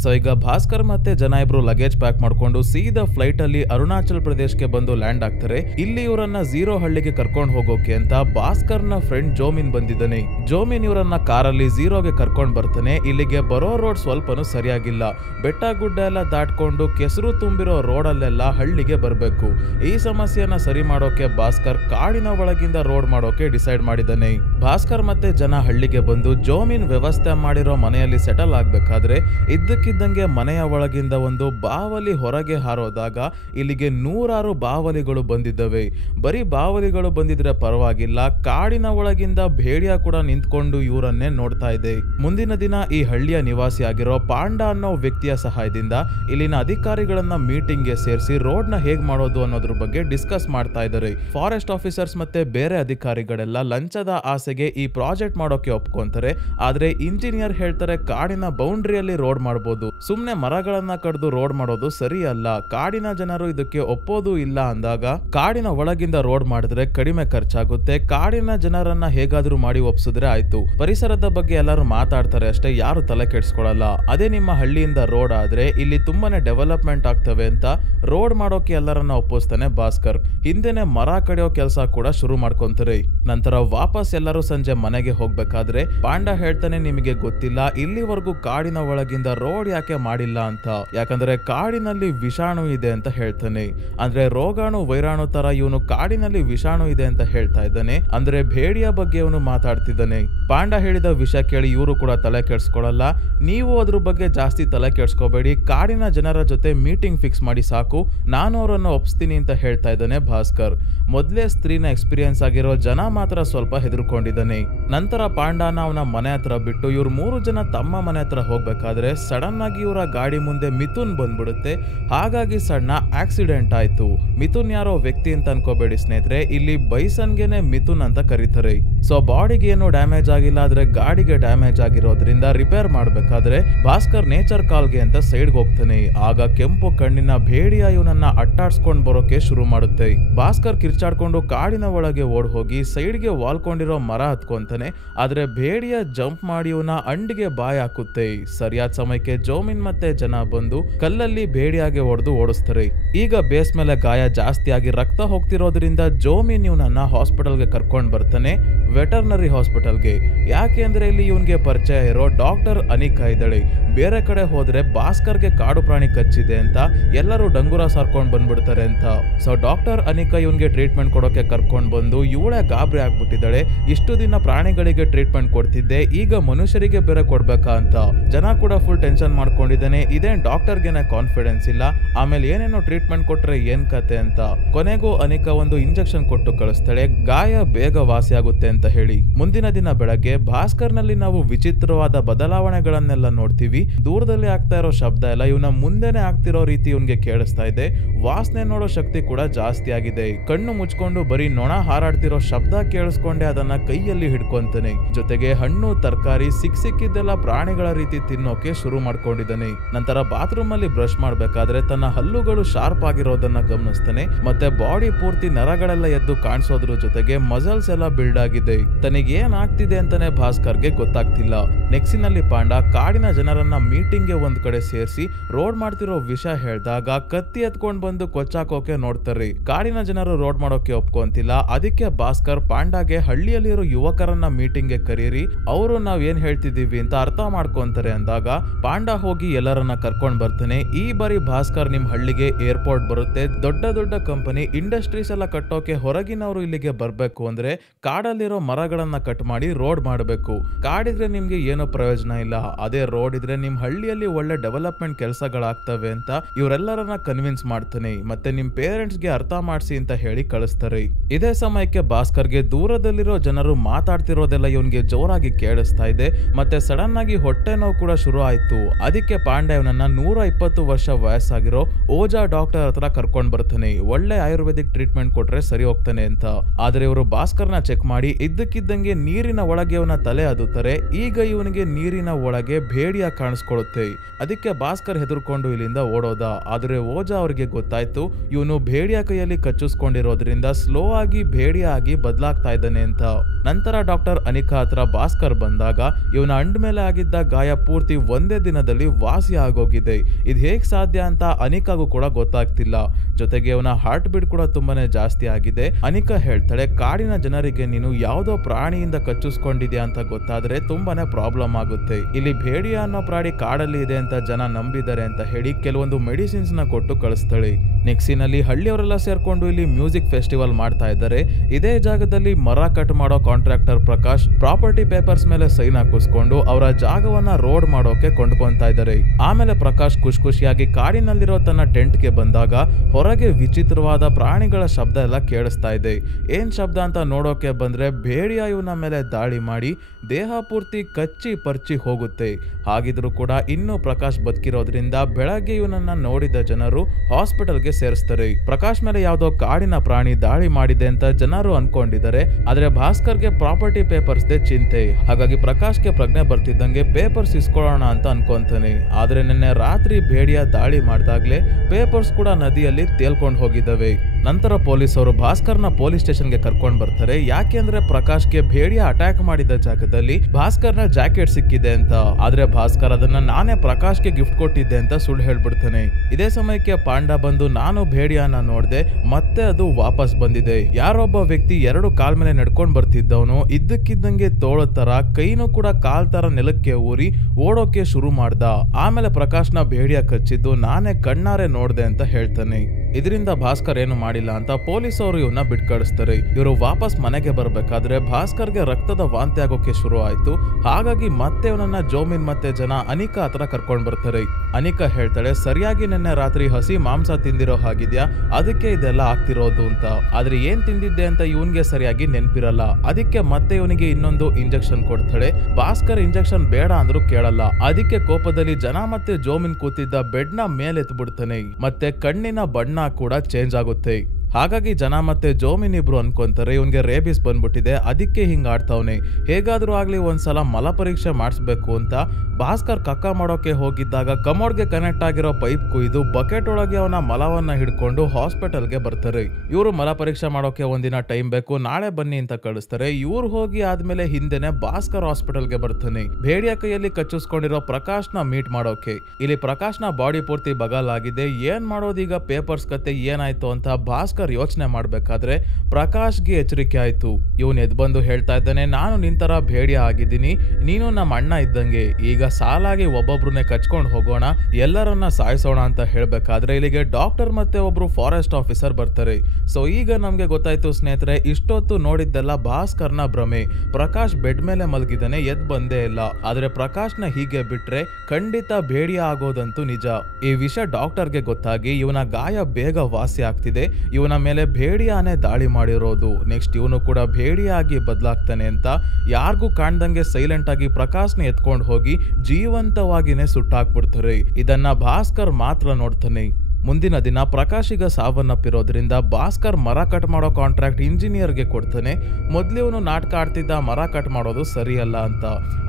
ಸೊ ಈಗ ಭಾಸ್ಕರ್ ಮತ್ತೆ ಜನ ಇಬ್ರು ಲಗೇಜ್ ಪ್ಯಾಕ್ ಮಾಡ್ಕೊಂಡು ಸೀದಾ ಫ್ಲೈಟ್ ಅಲ್ಲಿ ಅರುಣಾಚಲ್ ಪ್ರದೇಶಕ್ಕೆ ಬಂದು ಲ್ಯಾಂಡ್ ಆಗ್ತಾರೆ. ಇಲ್ಲಿ ಇವರನ್ನ ಝೀರೋ ಹಳ್ಳಿಗೆ ಕರ್ಕೊಂಡು ಹೋಗೋಕೆ ಅಂತ ಭಾಸ್ಕರ್ ನ ಫ್ರೆಂಡ್ ಜೋಮಿನ್ ಬಂದಿದ್ದಾನೆ. ಜೋಮಿನ್ ಇವರನ್ನ ಕಾರಲ್ಲಿ ಝೀರೋಗೆ ಕರ್ಕೊಂಡ್ ಬರ್ತಾನೆ. ಇಲ್ಲಿಗೆ ಬರೋ ರೋಡ್ ಸ್ವಲ್ಪನೂ ಸರಿಯಾಗಿಲ್ಲ. ಬೆಟ್ಟ ಗುಡ್ಡ ಎಲ್ಲ ದಾಟ್ಕೊಂಡು ಕೆಸರು ತುಂಬಿರೋ ರೋಡ್ ಅಲ್ಲೆಲ್ಲ ಹಳ್ಳಿಗೆ ಬರ್ಬೇಕು. ಈ ಸಮಸ್ಯೆನ ಸರಿ ಮಾಡೋಕೆ ಭಾಸ್ಕರ್ ಕಾಡಿನ ಒಳಗಿಂದ ರೋಡ್ ಮಾಡೋಕೆ ಡಿಸೈಡ್ ಮಾಡಿದ್ದಾನೆ. ಭಾಸ್ಕರ್ ಮತ್ತೆ ಜನ ಹಳ್ಳಿಗೆ ಬಂದು ಜೋಮಿನ್ ವ್ಯವಸ್ಥೆ ಮಾಡಿರೋ ಮನೆಯಲ್ಲಿ ಸೆಟಲ್ ಆಗ್ಬೇಕಾದ್ರೆ ಇದ್ದಕ್ಕಿದ್ದಂಗೆ ಮನೆಯ ಒಳಗಿಂದ ಒಂದು ಬಾವಲಿ ಹೊರಗೆ ಹಾರೋದಾಗ ಇಲ್ಲಿಗೆ 100 ಬಾವಲಿಗಳು ಬಂದಿದ್ದವೆ. ಬರೀ ಬಾವಲಿಗಳು ಬಂದಿದ್ರೆ ಪರವಾಗಿಲ್ಲ, ಕಾಡಿನ ಒಳಗಿಂದ ಭೇಡಿಯಾ ಕೂಡ ನಿಂತ್ಕೊಂಡು ಇವರನ್ನೇ ನೋಡ್ತಾ ಇದೆ. ಮುಂದಿನ ದಿನ ಈ ಹಳ್ಳಿಯ ನಿವಾಸಿ ಆಗಿರೋ ಪಾಂಡಾ ಅನ್ನೋ ವ್ಯಕ್ತಿಯ ಸಹಾಯದಿಂದ ಇಲ್ಲಿನ ಅಧಿಕಾರಿಗಳನ್ನ ಮೀಟಿಂಗ್ ಗೆ ಸೇರಿಸಿ ರೋಡ್ ನ ಹೇಗ್ ಮಾಡೋದು ಅನ್ನೋದ್ರ ಬಗ್ಗೆ ಡಿಸ್ಕಸ್ ಮಾಡ್ತಾ ಇದ್ದಾರೆ. ಫಾರೆಸ್ಟ್ ಆಫೀಸರ್ಸ್ ಮತ್ತೆ ಬೇರೆ ಅಧಿಕಾರಿಗಳೆಲ್ಲ ಲಂಚದ ಆಸೆಗೆ ಈ ಪ್ರಾಜೆಕ್ಟ್ ಮಾಡೋಕೆ ಒಪ್ಕೊಂತಾರೆ. ಆದ್ರೆ ಇಂಜಿನಿಯರ್ ಹೇಳ್ತಾರೆ ಕಾಡಿನ ಬೌಂಡ್ರಿಯಲ್ಲಿ ರೋಡ್ ಮಾಡಬಹುದು, ಸುಮ್ನೆ ಮರಗಳನ್ನ ಕಡ್ದು ರೋಡ್ ಮಾಡೋದು ಸರಿ ಅಲ್ಲ. ಕಾಡಿನ ಜನರು ಇದಕ್ಕೆ ಒಪ್ಪೋದು ಇಲ್ಲ ಅಂದಾಗ ಕಾಡಿನ ಒಳಗಿಂದ ರೋಡ್ ಮಾಡಿದ್ರೆ ಕಡಿಮೆ ಖರ್ಚಾಗುತ್ತೆ, ಕಾಡಿನ ಜನರನ್ನ ಹೇಗಾದ್ರೂ ಮಾಡಿ ಒಪ್ಸಿದ್ರೆ ಆಯ್ತು. ಪರಿಸರದ ಬಗ್ಗೆ ಎಲ್ಲರೂ ಮಾತಾಡ್ತಾರೆ ಅಷ್ಟೇ, ಯಾರು ತಲೆ ಕೆಡ್ಸ್ಕೊಳಲ್ಲ. ಅದೇ ನಿಮ್ಮ ಹಳ್ಳಿಯಿಂದ ರೋಡ್ ಆದ್ರೆ ಇಲ್ಲಿ ತುಂಬಾನೇ ಡೆವಲಪ್ಮೆಂಟ್ ಆಗ್ತವೆ ಅಂತ ರೋಡ್ ಮಾಡೋಕೆ ಎಲ್ಲರನ್ನ ಒಪ್ಪಿಸ್ತಾನೆ ಭಾಸ್ಕರ್. ಹಿಂದೆನೆ ಮರ ಕಡಿಯೋ ಕೆಲಸ ಕೂಡ ಶುರು ಮಾಡ್ಕೊಂತಾರೆ. ನಂತರ ವಾಪಸ್ ಎಲ್ಲರೂ ಸಂಜೆ ಮನೆಗೆ ಹೋಗ್ಬೇಕಾದ್ರೆ ಪಾಂಡ ಹೇಳ್ತಾನೆ, ನಿಮಗೆ ಗೊತ್ತಿಲ್ಲ ಇಲ್ಲಿವರೆಗೂ ಕಾಡಿನ ಒಳಗಿಂದ ರೋಡ್ ಯಾಕೆ ಮಾಡಿಲ್ಲ ಅಂತ. ಯಾಕಂದ್ರೆ ಕಾಡಿನಲ್ಲಿ ವಿಷಾಣು ಇದೆ ಅಂತ ಹೇಳ್ತಾನೆ. ಅಂದ್ರೆ ರೋಗಾಣು ವೈರಾಣು ತರ ಇವನು ಕಾಡಿನಲ್ಲಿ ವಿಷಾಣು ಇದೆ ಅಂತ ಹೇಳ್ತಾ ಇದ್ದಾನೆ. ಅಂದ್ರೆ ಭೇಡಿಯಾ ಬಗ್ಗೆ ಇವನು ಮಾತಾಡ್ತಿದ್ದಾನೆ. ಪಾಂಡ ಹೇಳಿದ ವಿಷಯ ಕೇಳಿ ಇವರು ಕೂಡ ತಲೆ ಕೆಡ್ಸ್ಕೊಳಲ್ಲ. ನೀವು ಅದ್ರ ಬಗ್ಗೆ ಜಾಸ್ತಿ ತಲೆ ಕೆಡ್ಸ್ಕೋಬೇಡಿ, ಕಾಡಿನ ಜನರ ಜೊತೆ ಮೀಟಿಂಗ್ ಫಿಕ್ಸ್ ಮಾಡಿ ಸಾಕು, ನಾನು ಅವರನ್ನು ಒಪ್ಸ್ತೀನಿ ಅಂತ ಹೇಳ್ತಾ ಇದ್ದಾನೆ ಭಾಸ್ಕರ್. ಮೊದ್ಲೇ ಸ್ತ್ರೀನ ಎಕ್ಸ್ಪೀರಿಯನ್ಸ್ ಆಗಿರೋ ಜನ ಮಾತ್ರ ಸ್ವಲ್ಪ ಹೆದರ್ಕೊಂಡಿದ್ದಾನೆ. ನಂತರ ಪಾಂಡಾನ ಅವನ ಮನೆ ಹತ್ರ ಬಿಟ್ಟು ಇವ್ರು 3 ಜನ ತಮ್ಮ ಮನೆ ಹತ್ರ ಹೋಗ್ಬೇಕಾದ್ರೆ ಸಡನ್ ಆಗಿ ಇವರ ಗಾಡಿ ಮುಂದೆ ಮಿಥುನ್ ಬಂದ್ಬಿಡುತ್ತೆ. ಹಾಗಾಗಿ ಸಣ್ಣ ಆಕ್ಸಿಡೆಂಟ್ ಆಯ್ತು. ಮಿಥುನ್ ಯಾರೋ ವ್ಯಕ್ತಿ ಅಂತ ಅನ್ಕೋಬೇಡಿ ಸ್ನೇಹಿತರೆ, ಇಲ್ಲಿ ಬೈಸನ್ಗೆನೆ ಮಿಥುನ್ ಅಂತ ಕರೀತಾರೆ. ಸೊ ಬಾಡಿಗೆ ಏನು ಡ್ಯಾಮೇಜ್ ಆಗಿಲ್ಲ, ಆದ್ರೆ ಗಾಡಿಗೆ ಡ್ಯಾಮೇಜ್ ಆಗಿರೋದ್ರಿಂದ ರಿಪೇರ್ ಮಾಡ್ಬೇಕಾದ್ರೆ ಭಾಸ್ಕರ್ ನೇಚರ್ ಕಾಲ್ಗೆ ಅಂತ ಸೈಡ್ಗೆ ಹೋಗ್ತಾನೆ. ಆಗ ಕೆಂಪು ಕಣ್ಣಿನ ಭೇಡಿಯಾ ಇವನನ್ನ ಅಟ್ಟಾಡ್ಸ್ಕೊಂಡ್ ಬರೋಕೆ ಶುರು ಮಾಡುತ್ತೆ. ಭಾಸ್ಕರ್ ಕಿರ್ಚಾಡ್ಕೊಂಡು ಕಾಡಿನ ಒಳಗೆ ಓಡ್ ಹೋಗಿ ಸೈಡ್ಗೆ ವಾಲ್ಕೊಂಡಿರೋ ಮರ ಹತ್ಕೊಂತಾನೆ. ಆದ್ರೆ ಭೇಡಿಯಾ ಜಂಪ್ ಮಾಡಿ ಇವನ ಅಂಡಿಗೆ ಬಾಯ್ ಹಾಕುತ್ತೆ. ಸರಿಯಾದ ಸಮಯಕ್ಕೆ ಜೋಮಿನ್ ಮತ್ತೆ ಜನ ಬಂದು ಕಲ್ಲಲ್ಲಿ ಭೇಡಿಯಾಗೆ ಹೊಡೆದು ಓಡಿಸ್ತಾರೆ. ಈಗ ಬೇಸ್ ಮೇಲೆ ಗಾಯ ಜಾಸ್ತಿ ಆಗಿ ರಕ್ತ ಹೋಗ್ತಿರೋದ್ರಿಂದ ಜೋಮಿನ್ ಇವನನ್ನ ಹಾಸ್ಪಿಟಲ್ಗೆ ಕರ್ಕೊಂಡ್ ಬರ್ತಾನೆ. ವೆಟರ್ನರಿ ಹಾಸ್ಪಿಟಲ್ಗೆ. ಯಾಕೆ ಅಂದ್ರೆ ಇಲ್ಲಿ ಇವನ್ಗೆ ಪರಿಚಯ ಇರೋ ಡಾಕ್ಟರ್ ಅನಿಕಾ ಇದ್ದಾಳೆ. ಬೇರೆ ಕಡೆ ಹೋದ್ರೆ ಭಾಸ್ಕರ್ಗೆ ಕಾಡು ಪ್ರಾಣಿ ಕಚ್ಚಿದೆ ಅಂತ ಎಲ್ಲರೂ ಡಂಗುರ ಸಾರ್ಕೊಂಡ್ ಬಂದ್ಬಿಡ್ತಾರೆ ಅಂತ. ಸೊ ಡಾಕ್ಟರ್ ಅನಿಕಾ ಇವನ್ಗೆ ಟ್ರೀಟ್ಮೆಂಟ್ ಕೊಡೋಕೆ ಕರ್ಕೊಂಡ್ ಬಂದು ಇವಳೇ ಗಾಬರಿ ಆಗ್ಬಿಟ್ಟಿದ್ದಾಳೆ. ಇಷ್ಟು ದಿನ ಪ್ರಾಣಿಗಳಿಗೆ ಟ್ರೀಟ್ಮೆಂಟ್ ಕೊಡ್ತಿದ್ದೆ, ಈಗ ಮನುಷ್ಯರಿಗೆ ಬೇರೆ ಕೊಡ್ಬೇಕಾ ಅಂತ. ಜನ ಕೂಡ ಫುಲ್ ಟೆನ್ಷನ್ ಮಾಡ್ಕೊಂಡಿದ್ದಾನೆ. ಇದೇನ್ ಡಾಕ್ಟರ್ಗೆನೆ ಕಾನ್ಫಿಡೆನ್ಸ್ ಇಲ್ಲ, ಆಮೇಲೆ ಏನೇನೋ ಟ್ರೀಟ್ಮೆಂಟ್ ಕೊಟ್ರೆ ಏನ್ ಕತೆ ಅಂತ. ಕೊನೆಗೂ ಅನಿಕಾ ಒಂದು ಇಂಜೆಕ್ಷನ್ ಕೊಟ್ಟು ಕಳಿಸ್ತಾಳೆ, ಗಾಯ ಬೇಗ ವಾಸಿ ಆಗುತ್ತೆ ಅಂತ ಹೇಳಿ. ಮುಂದಿನ ದಿನ ಬೆಳಗ್ಗೆ ಭಾಸ್ಕರ್ ನಲ್ಲಿ ನಾವು ವಿಚಿತ್ರವಾದ ಬದಲಾವಣೆಗಳನ್ನೆಲ್ಲ ನೋಡ್ತೀವಿ. ದೂರದಲ್ಲಿ ಆಗ್ತಾ ಇರೋ ಶಬ್ದ ಎಲ್ಲ ಇವನ ಮುಂದೆನೆ ಆಗ್ತಿರೋ ರೀತಿ ಇವನ್ಗೆ ಕೇಳಿಸ್ತಾ ಇದೆ. ವಾಸನೆ ನೋಡೋ ಶಕ್ತಿ ಕೂಡ ಜಾಸ್ತಿ ಆಗಿದೆ. ಕಣ್ಣು ಮುಚ್ಕೊಂಡು ಬರೀ ನೊಣ ಹಾರಾಡ್ತಿರೋ ಶಬ್ದ ಕೇಳಿಸ್ಕೊಂಡೆ ಅದನ್ನ ಕೈಯಲ್ಲಿ ಹಿಡ್ಕೊಂತಾನೆ. ಜೊತೆಗೆ ಹಣ್ಣು ತರಕಾರಿ ಸಿಕ್ಕಿದ್ದೆಲ್ಲ ಪ್ರಾಣಿಗಳ ರೀತಿ ತಿನ್ನೋಕೆ ಶುರು ಮಾಡ್ಕೊಂಡಿದ್ದಾನೆ. ನಂತರ ಬಾತ್ರೂಮ್ ಅಲ್ಲಿ ಬ್ರಷ್ ಮಾಡ್ಬೇಕಾದ್ರೆ ತನ್ನ ಹಲ್ಲುಗಳು ಶಾರ್ಪ್ ಆಗಿರೋದನ್ನ ಗಮನಿಸ್ತಾನೆ. ಮತ್ತೆ ಬಾಡಿ ಪೂರ್ತಿ ನರಗಳೆಲ್ಲ ಎದ್ದು ಕಾಣಿಸೋದ್ರ ಜೊತೆಗೆ ಮಸಲ್ಸ್ ಎಲ್ಲ ಬಿಲ್ಡ್ ಆಗಿದೆ. ತನಗೆ ಏನ್ ಆಗ್ತಿದೆ ಅಂತಾನೆ ಭಾಸ್ಕರ್ಗೆ ಗೊತ್ತಾಗ್ತಿಲ್ಲ. ನೆಕ್ಸಿನಲ್ಲಿ ಪಾಂಡ ಕಾಡಿನ ಜನರನ್ನ ಮೀಟಿಂಗ್ ಗೆ ಒಂದ್ ಕಡೆ ಸೇರಿಸಿ ರೋಡ್ ಮಾಡ್ತಿರೋ ವಿಷಯ ಹೇಳ್ದಾಗ ಕತ್ತಿ ಎತ್ಕೊಂಡ್ ಬಂದು ಕೊಚ್ಚಾಕೋಕೆ ನೋಡ್ತಾರೆ. ಕಾಡಿನ ಜನರು ರೋಡ್ ಮಾಡೋಕೆ ಒಪ್ಕೊಂತಿಲ್ಲ. ಅದಕ್ಕೆ ಭಾಸ್ಕರ್ ಪಾಂಡಾಗೆ ಹಳ್ಳಿಯಲ್ಲಿರೋ ಯುವಕರನ್ನ ಮೀಟಿಂಗ್ ಗೆ ಕರೀರಿ, ಅವರು ನಾವ್ ಏನ್ ಹೇಳ್ತಿದೀವಿ ಅಂತ ಅರ್ಥ ಮಾಡ್ಕೊಂತಾರೆ ಅಂದಾಗ ಪಾಂಡ ಹೋಗಿ ಎಲ್ಲರನ್ನ ಕರ್ಕೊಂಡ್ ಬರ್ತಾನೆ. ಈ ಬಾರಿ ಭಾಸ್ಕರ್ ನಿಮ್ ಹಳ್ಳಿಗೆ ಏರ್ಪೋರ್ಟ್ ಬರುತ್ತೆ. ದೊಡ್ಡ ದೊಡ್ಡ ಕಂಪನಿ ಇಂಡಸ್ಟ್ರೀಸ್ ಎಲ್ಲ ಕಟ್ಟೋಕೆ ಹೊರಗಿನವರು ಇಲ್ಲಿಗೆ ಬರ್ಬೇಕು ಅಂದ್ರೆ ಕಾಡಲ್ಲಿರೋ ಮರಗಳನ್ನ ಕಟ್ ಮಾಡಿ ರೋಡ್ ಮಾಡಬೇಕು. ಕಾಡಿದ್ರೆ ನಿಮ್ಗೆ ಏನೋ ಪ್ರಯೋಜನ ಇಲ್ಲ, ಅದೇ ರೋಡ್ ಇದ್ರೆ ನಿಮ್ ಹಳ್ಳಿಯಲ್ಲಿ ಒಳ್ಳೆ ಡೆವಲಪ್ಮೆಂಟ್ ಕೆಲಸಗಳಾಗ್ತವೆ ಅಂತ ಇವರೆಲ್ಲರನ್ನ ಕನ್ವಿನ್ಸ್ ಮಾಡ್ತಾನೆ. ಮತ್ತೆ ನಿಮ್ ಪೇರೆಂಟ್ಸ್ ಗೆ ಅರ್ಥ ಮಾಡಿಸಿ ಅಂತ ಹೇಳಿ ಕಳಿಸ್ತಾರೆ. ಇದೇ ಸಮಯಕ್ಕೆ ಭಾಸ್ಕರ್ಗೆ ದೂರದಲ್ಲಿರೋ ಜನರು ಮಾತಾಡ್ತಿರೋದೆಲ್ಲ ಇವನ್ಗೆ ಜೋರಾಗಿ ಕೇಳಿಸ್ತಾ ಇದೆ. ಮತ್ತೆ ಸಡನ್ ಆಗಿ ಹೊಟ್ಟೆ ನೋವು ಕೂಡ ಶುರು ಆಯ್ತು. ಅದಕ್ಕೆ ಪಾಂಡೆ ಇವನನ್ನ 120 ವರ್ಷ ವಯಸ್ಸಾಗಿರೋ ಓಜಾ ಡಾಕ್ಟರ್ ಹತ್ರ ಕರ್ಕೊಂಡ್ ಬರ್ತಾನೆ. ಒಳ್ಳೆ ಆಯುರ್ವೇದಿಕ್ ಟ್ರೀಟ್ಮೆಂಟ್ ಕೊಟ್ರೆ ಸರಿ ಹೋಗ್ತಾನೆ ಅಂತ. ಆದ್ರೆ ಇವರು ಭಾಸ್ಕರ್ನ ಚೆಕ್ ಮಾಡಿ ಇದ್ದಕ್ಕಿದ್ದಂಗೆ ನೀರಿನ ಒಳಗೆ ಇವನ ತಲೆ ಅದುತ್ತಾರೆ. ಈಗ ಇವನಿಗೆ ನೀರಿನ ಒಳಗೆ ಭೇಡಿಯ ಕಾಣಿಸ್ಕೊಳ್ಳುತ್ತೆ. ಅದಕ್ಕೆ ಭಾಸ್ಕರ್ ಹೆದರ್ಕೊಂಡು ಇಲ್ಲಿಂದ ಓಡೋದ. ಆದ್ರೆ ಓಜಾ ಅವರಿಗೆ ಗೊತ್ತಾಯ್ತು ಇವನು ಭೇಡಿಯ ಕೈಯಲ್ಲಿ ಕಚ್ಚಿಸ್ಕೊಂಡಿರೋದ್ರಿಂದ ಸ್ಲೋ ಆಗಿ ಭೇಡಿಯ ಆಗಿ ಬದಲಾಗ್ತಾ ಇದ್ದಾನೆ ಅಂತ. ನಂತರ ಡಾಕ್ಟರ್ ಅನಿಕಾ ಹತ್ರ ಭಾಸ್ಕರ್ ಬಂದಾಗ ಇವನ ಅಂಡ್ ಮೇಲೆ ಆಗಿದ್ದ ಗಾಯ ಪೂರ್ತಿ ಒಂದೇ ದಿನದಲ್ಲಿ ವಾಸಿ ಆಗೋಗಿದೆ. ಇದು ಹೇಗ್ ಸಾಧ್ಯ ಅಂತ ಅನಿಕಾಗೂ ಕೂಡ ಗೊತ್ತಾಗ್ತಿಲ್ಲ. ಜೊತೆಗೆ ಇವನ ಹಾರ್ಟ್ ಬೀಟ್ ಕೂಡ ತುಂಬಾನೇ ಜಾಸ್ತಿ ಆಗಿದೆ. ಅನಿಕಾ ಹೇಳ್ತಾಳೆ, ಕಾಡಿನ ಜನರಿಗೆ ನೀನು ಯಾವ್ದೋ ಪ್ರಾಣಿಯಿಂದ ಕಚ್ಚಿಸ್ಕೊಂಡಿದ್ಯಾ ಅಂತ ಗೊತ್ತಾದ್ರೆ ತುಂಬಾನೇ ಪ್ರಾಬ್ಲಮ್ ಆಗುತ್ತೆ. ಇಲ್ಲಿ ಭೇಡಿಯ ಅನ್ನೋ ಪ್ರಾಣಿ ಕಾಡಲ್ಲಿ ಇದೆ ಅಂತ ಜನ ನಂಬಿದ್ದಾರೆ ಅಂತ ಹೇಳಿ ಕೆಲವೊಂದು ಮೆಡಿಸಿನ್ಸ್ ನ ಕೊಟ್ಟು ಕಳಿಸ್ತಾಳೆ. ನೆಕ್ಸಿನಲ್ಲಿ ಹಳ್ಳಿಯವರೆಲ್ಲ ಸೇರ್ಕೊಂಡು ಇಲ್ಲಿ ಮ್ಯೂಸಿಕ್ ಫೆಸ್ಟಿವಲ್ ಮಾಡ್ತಾ ಇದ್ದಾರೆ. ಇದೇ ಜಾಗದಲ್ಲಿ ಮರ ಕಟ್ ಮಾಡೋ ಕಾಂಟ್ರಾಕ್ಟರ್ ಪ್ರಕಾಶ್ ಪ್ರಾಪರ್ಟಿ ಪೇಪರ್ಸ್ ಮೇಲೆ ಸೈನ್ ಹಾಕಿಸ್ಕೊಂಡು ಅವರ ಜಾಗವನ್ನ ರೋಡ್ ಮಾಡೋಕೆ ಕೊಂಡ್ಕೊಂತಾ ಇದ್ದಾರೆ. ಆಮೇಲೆ ಪ್ರಕಾಶ್ ಖುಷಿಯಾಗಿ ಕಾಡಿನಲ್ಲಿರೋ ತನ್ನ ಟೆಂಟ್ ಗೆ ಬಂದಾಗ ಹೊರಗೆ ವಿಚಿತ್ರವಾದ ಪ್ರಾಣಿಗಳ ಶಬ್ದ ಎಲ್ಲ ಕೇಳಿಸ್ತಾ ಇದೆ. ಏನ್ ಶಬ್ದ ಅಂತ ನೋಡೋಕೆ ಬಂದ್ರೆ ಭೇಡಿಯ ಇವನ ಮೇಲೆ ದಾಳಿ ಮಾಡಿ ದೇಹ ಪೂರ್ತಿ ಕಚ್ಚಿ ಪರ್ಚಿ ಹೋಗುತ್ತೆ. ಹಾಗಿದ್ರು ಕೂಡ ಇನ್ನೂ ಪ್ರಕಾಶ್ ಬದುಕಿರೋದ್ರಿಂದ ಬೆಳಗ್ಗೆ ಇವನನ್ನ ನೋಡಿದ ಜನರು ಹಾಸ್ಪಿಟಲ್ಗೆ ಸೇರಿಸ್ತಾರೆ. ಪ್ರಕಾಶ್ ಮೇಲೆ ಯಾವ್ದೋ ಕಾಡಿನ ಪ್ರಾಣಿ ದಾಳಿ ಮಾಡಿದೆ ಅಂತ ಜನರು ಅನ್ಕೊಂಡಿದ್ದಾರೆ. ಆದ್ರೆ ಭಾಸ್ಕರ್ಗೆ ಪ್ರಾಪರ್ಟಿ ಪೇಪರ್ಸ್ ದೇ ಚಿಂತೆ. ಹಾಗಾಗಿ ಪ್ರಕಾಶ್ಗೆ ಪ್ರಜ್ಞೆ ಬರ್ತಿದ್ದಂಗೆ ಪೇಪರ್ಸ್ ಇಸ್ಕೊಳ್ಳೋಣ ಅಂತ ಅನ್ಕೊಂತಾನೆ. ಆದ್ರೆ ನಿನ್ನೆ ರಾತ್ರಿ ಭೇಡಿಯ ದಾಳಿ ಮಾಡಿದಾಗ್ಲೇ ಪೇಪರ್ಸ್ ಕೂಡ ನದಿಯಲ್ಲಿ ತೇಲ್ಕೊಂಡು ಹೋಗಿದ್ದಾವೆ. ನಂತರ ಪೊಲೀಸರು ಭಾಸ್ಕರ್ನ ಪೊಲೀಸ್ ಸ್ಟೇಷನ್ಗೆ ಕರ್ಕೊಂಡ್ ಬರ್ತಾರೆ. ಯಾಕೆಂದ್ರೆ ಪ್ರಕಾಶ್ಗೆ ಭೇಡಿಯ ಅಟ್ಯಾಕ್ ಮಾಡಿದ ಜಾಗದಲ್ಲಿ ಭಾಸ್ಕರ್ನ ಜಾಕೆಟ್ ಸಿಕ್ಕಿದೆ ಅಂತ. ಆದ್ರೆ ಭಾಸ್ಕರ್ ಅದನ್ನ ನಾನೇ ಪ್ರಕಾಶ್ಗೆ ಗಿಫ್ಟ್ ಕೊಟ್ಟಿದ್ದೆ ಅಂತ ಸುಳ್ಳು ಹೇಳ್ಬಿಡ್ತಾನೆ. ಇದೇ ಸಮಯಕ್ಕೆ ಪಾಂಡ ಬಂದು ನಾನು ಭೇಡಿಯನ್ನ ನೋಡ್ದೆ, ಮತ್ತೆ ಅದು ವಾಪಸ್ ಬಂದಿದೆ. ಯಾರೊಬ್ಬ ವ್ಯಕ್ತಿ 2 ಕಾಲ್ ಮೇಲೆ ನಡ್ಕೊಂಡ್ ಬರ್ತಿದ್ದವನು ಇದ್ದಕ್ಕಿದ್ದಂಗೆ ತೋಳ ತರ ಕೈನೂ ಕೂಡ ಕಾಲ್ ತರ ನೆಲಕ್ಕೆ ಊರಿ ಓಡೋಕೆ ಶುರು ಮಾಡ್ದ. ಆಮೇಲೆ ಪ್ರಕಾಶ್ನ ಭೇಡಿಯ ಕಚ್ಚಿದ್ದು ನಾನೇ ಕಣ್ಣಾರೆ ನೋಡ್ದೆ ಅಂತ ಹೇಳ್ತಾನೆ. ಇದರಿಂದ ಭಾಸ್ಕರ್ ಏನು ಮಾಡಿಲ್ಲ ಅಂತ ಪೊಲೀಸ್ ಅವರು ಇವನ್ನ ಬಿಟ್ ಕಳಿಸ್ತಾರೆ. ಇವರು ವಾಪಸ್ ಮನೆಗೆ ಬರ್ಬೇಕಾದ್ರೆ ಭಾಸ್ಕರ್ಗೆ ರಕ್ತದ ವಾಂತಿ ಆಗೋಕೆ ಶುರು ಆಯ್ತು. ಹಾಗಾಗಿ ಮತ್ತೆ ಇವನನ್ನ ಜೋಮಿನ್ ಮತ್ತೆ ಜನ ಅನಿಕಾ ಹತ್ರ ಕರ್ಕೊಂಡ್ ಬರ್ತಾರೆ. ಅನಿಕಾ ಹೇಳ್ತಾಳೆ, ಸರಿಯಾಗಿ ನಿನ್ನೆ ರಾತ್ರಿ ಹಸಿ ಮಾಂಸ ತಿಂದಿರೋ ಹಾಗಿದ್ಯಾ, ಅದಕ್ಕೆ ಇದೆಲ್ಲ ಆಗ್ತಿರೋದು ಅಂತ. ಆದ್ರೆ ಏನ್ ತಿಂದಿದ್ದೆ ಅಂತ ಇವನ್ಗೆ ಸರಿಯಾಗಿ ನೆನ್ಪಿರಲ್ಲ. ಅದಕ್ಕೆ ಮತ್ತೆ ಇವನಿಗೆ ಇನ್ನೊಂದು ಇಂಜೆಕ್ಷನ್ ಕೊಡ್ತಾಳೆ. ಭಾಸ್ಕರ್ ಇಂಜೆಕ್ಷನ್ ಬೇಡ ಅಂದ್ರೂ ಕೇಳಲ್ಲ. ಅದಕ್ಕೆ ಕೋಪದಲ್ಲಿ ಜನ ಮತ್ತೆ ಜೋಮಿನ್ ಕೂತಿದ್ದ ಬೆಡ್ ನ ಮೇಲೆತ್ಬಿಡ್ತಾನೆ. ಮತ್ತೆ ಕಣ್ಣಿನ ಬಣ್ಣ ಕೂಡ ಚೇಂಜ್ ಆಗುತ್ತೆ. ಹಾಗಾಗಿ ಜನ ಮತ್ತೆ ಜೋಮಿನ್ ಇಬ್ರು ಅನ್ಕೊಂತಾರೆ ಇವನ್ಗೆ ರೇಬಿಸ್ ಬಂದ್ಬಿಟ್ಟಿದೆ, ಅದಕ್ಕೆ ಹಿಂಗ ಆಡ್ತಾವನೆ. ಹೇಗಾದ್ರೂ ಆಗ್ಲಿ ಒಂದ್ಸಲ ಮಲ ಪರೀಕ್ಷೆ ಮಾಡಿಸ್ಬೇಕು ಅಂತ ಭಾಸ್ಕರ್ ಕಕ್ಕ ಮಾಡೋಕೆ ಹೋಗಿದ್ದಾಗ ಕಮೋಡ್ಗೆ ಕನೆಕ್ಟ್ ಆಗಿರೋ ಪೈಪ್ ಕುಯ್ದು ಬಕೆಟ್ ಒಳಗೆ ಅವನ ಮಲವನ್ನ ಹಿಡ್ಕೊಂಡು ಹಾಸ್ಪಿಟಲ್ಗೆ ಬರ್ತಾರೆ. ಇವರು ಮಲ ಪರೀಕ್ಷೆ ಮಾಡೋಕೆ ಒಂದಿನ ಟೈಮ್ ಬೇಕು, ನಾಳೆ ಬನ್ನಿ ಅಂತ ಕಳಿಸ್ತಾರೆ. ಇವ್ರು ಹೋಗಿ ಆದ್ಮೇಲೆ ಹಿಂದೆನೆ ಭಾಸ್ಕರ್ ಹಾಸ್ಪಿಟಲ್ಗೆ ಬರ್ತಾನೆ. ಭೇಡಿಯ ಕೈಯಲ್ಲಿ ಕಚ್ಚಿಸ್ಕೊಂಡಿರೋ ಪ್ರಕಾಶ್ನ ಮೀಟ್ ಮಾಡೋಕೆ. ಇಲ್ಲಿ ಪ್ರಕಾಶ್ನ ಬಾಡಿ ಪೂರ್ತಿ ಬಗಲಾಗಿದೆ. ಏನ್ ಮಾಡೋದೀಗ, ಪೇಪರ್ಸ್ ಕತೆ ಏನಾಯ್ತು ಅಂತ ಭಾಸ್ಕರ್ ಭಾಸ್ಕರ್ ಯೋಚನೆ ಮಾಡ್ಬೇಕಾದ್ರೆ ಪ್ರಕಾಶ್ಗೆ ಎಚ್ಚರಿಕೆ ಆಯ್ತು. ಇವನ್ ಎದ್ಬಂದು ಹೇಳ್ತಾ ಇದ್ದಾನೆ, ನಾನು ನಿಂತರ ಭೇಡಿಯ ಆಗಿದ್ದೀನಿ, ನೀನು ನಮ್ಮ ಅಣ್ಣ ಇದ್ದಂಗೆ, ಈಗ ಸಾಲಾಗಿ ಒಬ್ಬೊಬ್ರನ್ನೇ ಕಚ್ಕೊಂಡು ಹೋಗೋಣ, ಎಲ್ಲರನ್ನ ಸಾಯಿಸೋಣ ಅಂತ ಹೇಳ್ಬೇಕಾದ್ರೆ ಇಲ್ಲಿಗೆ ಡಾಕ್ಟರ್ ಮತ್ತೆ ಒಬ್ರು ಫಾರೆಸ್ಟ್ ಆಫೀಸರ್ ಬರ್ತಾರೆ. ಸೊ ಈಗ ನಮ್ಗೆ ಗೊತ್ತಾಯ್ತು ಸ್ನೇಹಿತರೆ, ಇಷ್ಟೊತ್ತು ನೋಡಿದ್ದೆಲ್ಲ ಭಾಸ್ಕರ್ನ ಭ್ರಮೆ. ಪ್ರಕಾಶ್ ಬೆಡ್ ಮೇಲೆ ಮಲಗಿದಾನೆ, ಎದ್ ಬಂದೇ ಇಲ್ಲ. ಆದ್ರೆ ಪ್ರಕಾಶ್ನ ಹೀಗೆ ಬಿಟ್ರೆ ಖಂಡಿತ ಭೇಡಿಯ ಆಗೋದಂತೂ ನಿಜ. ಈ ವಿಷಯ ಡಾಕ್ಟರ್ಗೆ ಗೊತ್ತಾಗಿ ಇವನ ಗಾಯ ಬೇಗ ವಾಸಿ ಆಗ್ತಿದೆ, ಇವನ ಮೇಲೆ ಭೇಡಿಯಾನೇ ದಾಳಿ ಮಾಡಿರೋದು, ನೆಕ್ಸ್ಟ್ ಇವನು ಕೂಡ ಭೇಡಿಯಾಗಿ ಬದಲಾಗ್ತಾನೆ ಅಂತ ಯಾರಿಗೂ ಕಾಣ್ದಂಗೆ ಸೈಲೆಂಟ್ ಆಗಿ ಪ್ರಕಾಶ್ನ ಎತ್ಕೊಂಡು ಹೋಗಿ ಜೀವಂತವಾಗಿನೇ ಸುಟ್ಟಾಕ್ಬಿಡ್ತಾರೆ. ಇದನ್ನ ಭಾಸ್ಕರ್ ಮಾತ್ರ ನೋಡ್ತಾನೆ. ಮುಂದಿನ ದಿನ ಪ್ರಕಾಶ್ ಈಗ ಸಾವನ್ನಪ್ಪಿರೋದ್ರಿಂದ ಭಾಸ್ಕರ್ ಮರ ಕಟ್ ಮಾಡೋ ಕಾಂಟ್ರಾಕ್ಟ್ ಇಂಜಿನಿಯರ್ಗೆ ಕೊಡ್ತಾನೆ. ಮೊದ್ಲು ಇವನು ನಾಟಕ ಆಡ್ತಿದ್ದ ಮರ ಕಟ್ ಮಾಡೋದು ಸರಿಯಲ್ಲ ಅಂತ,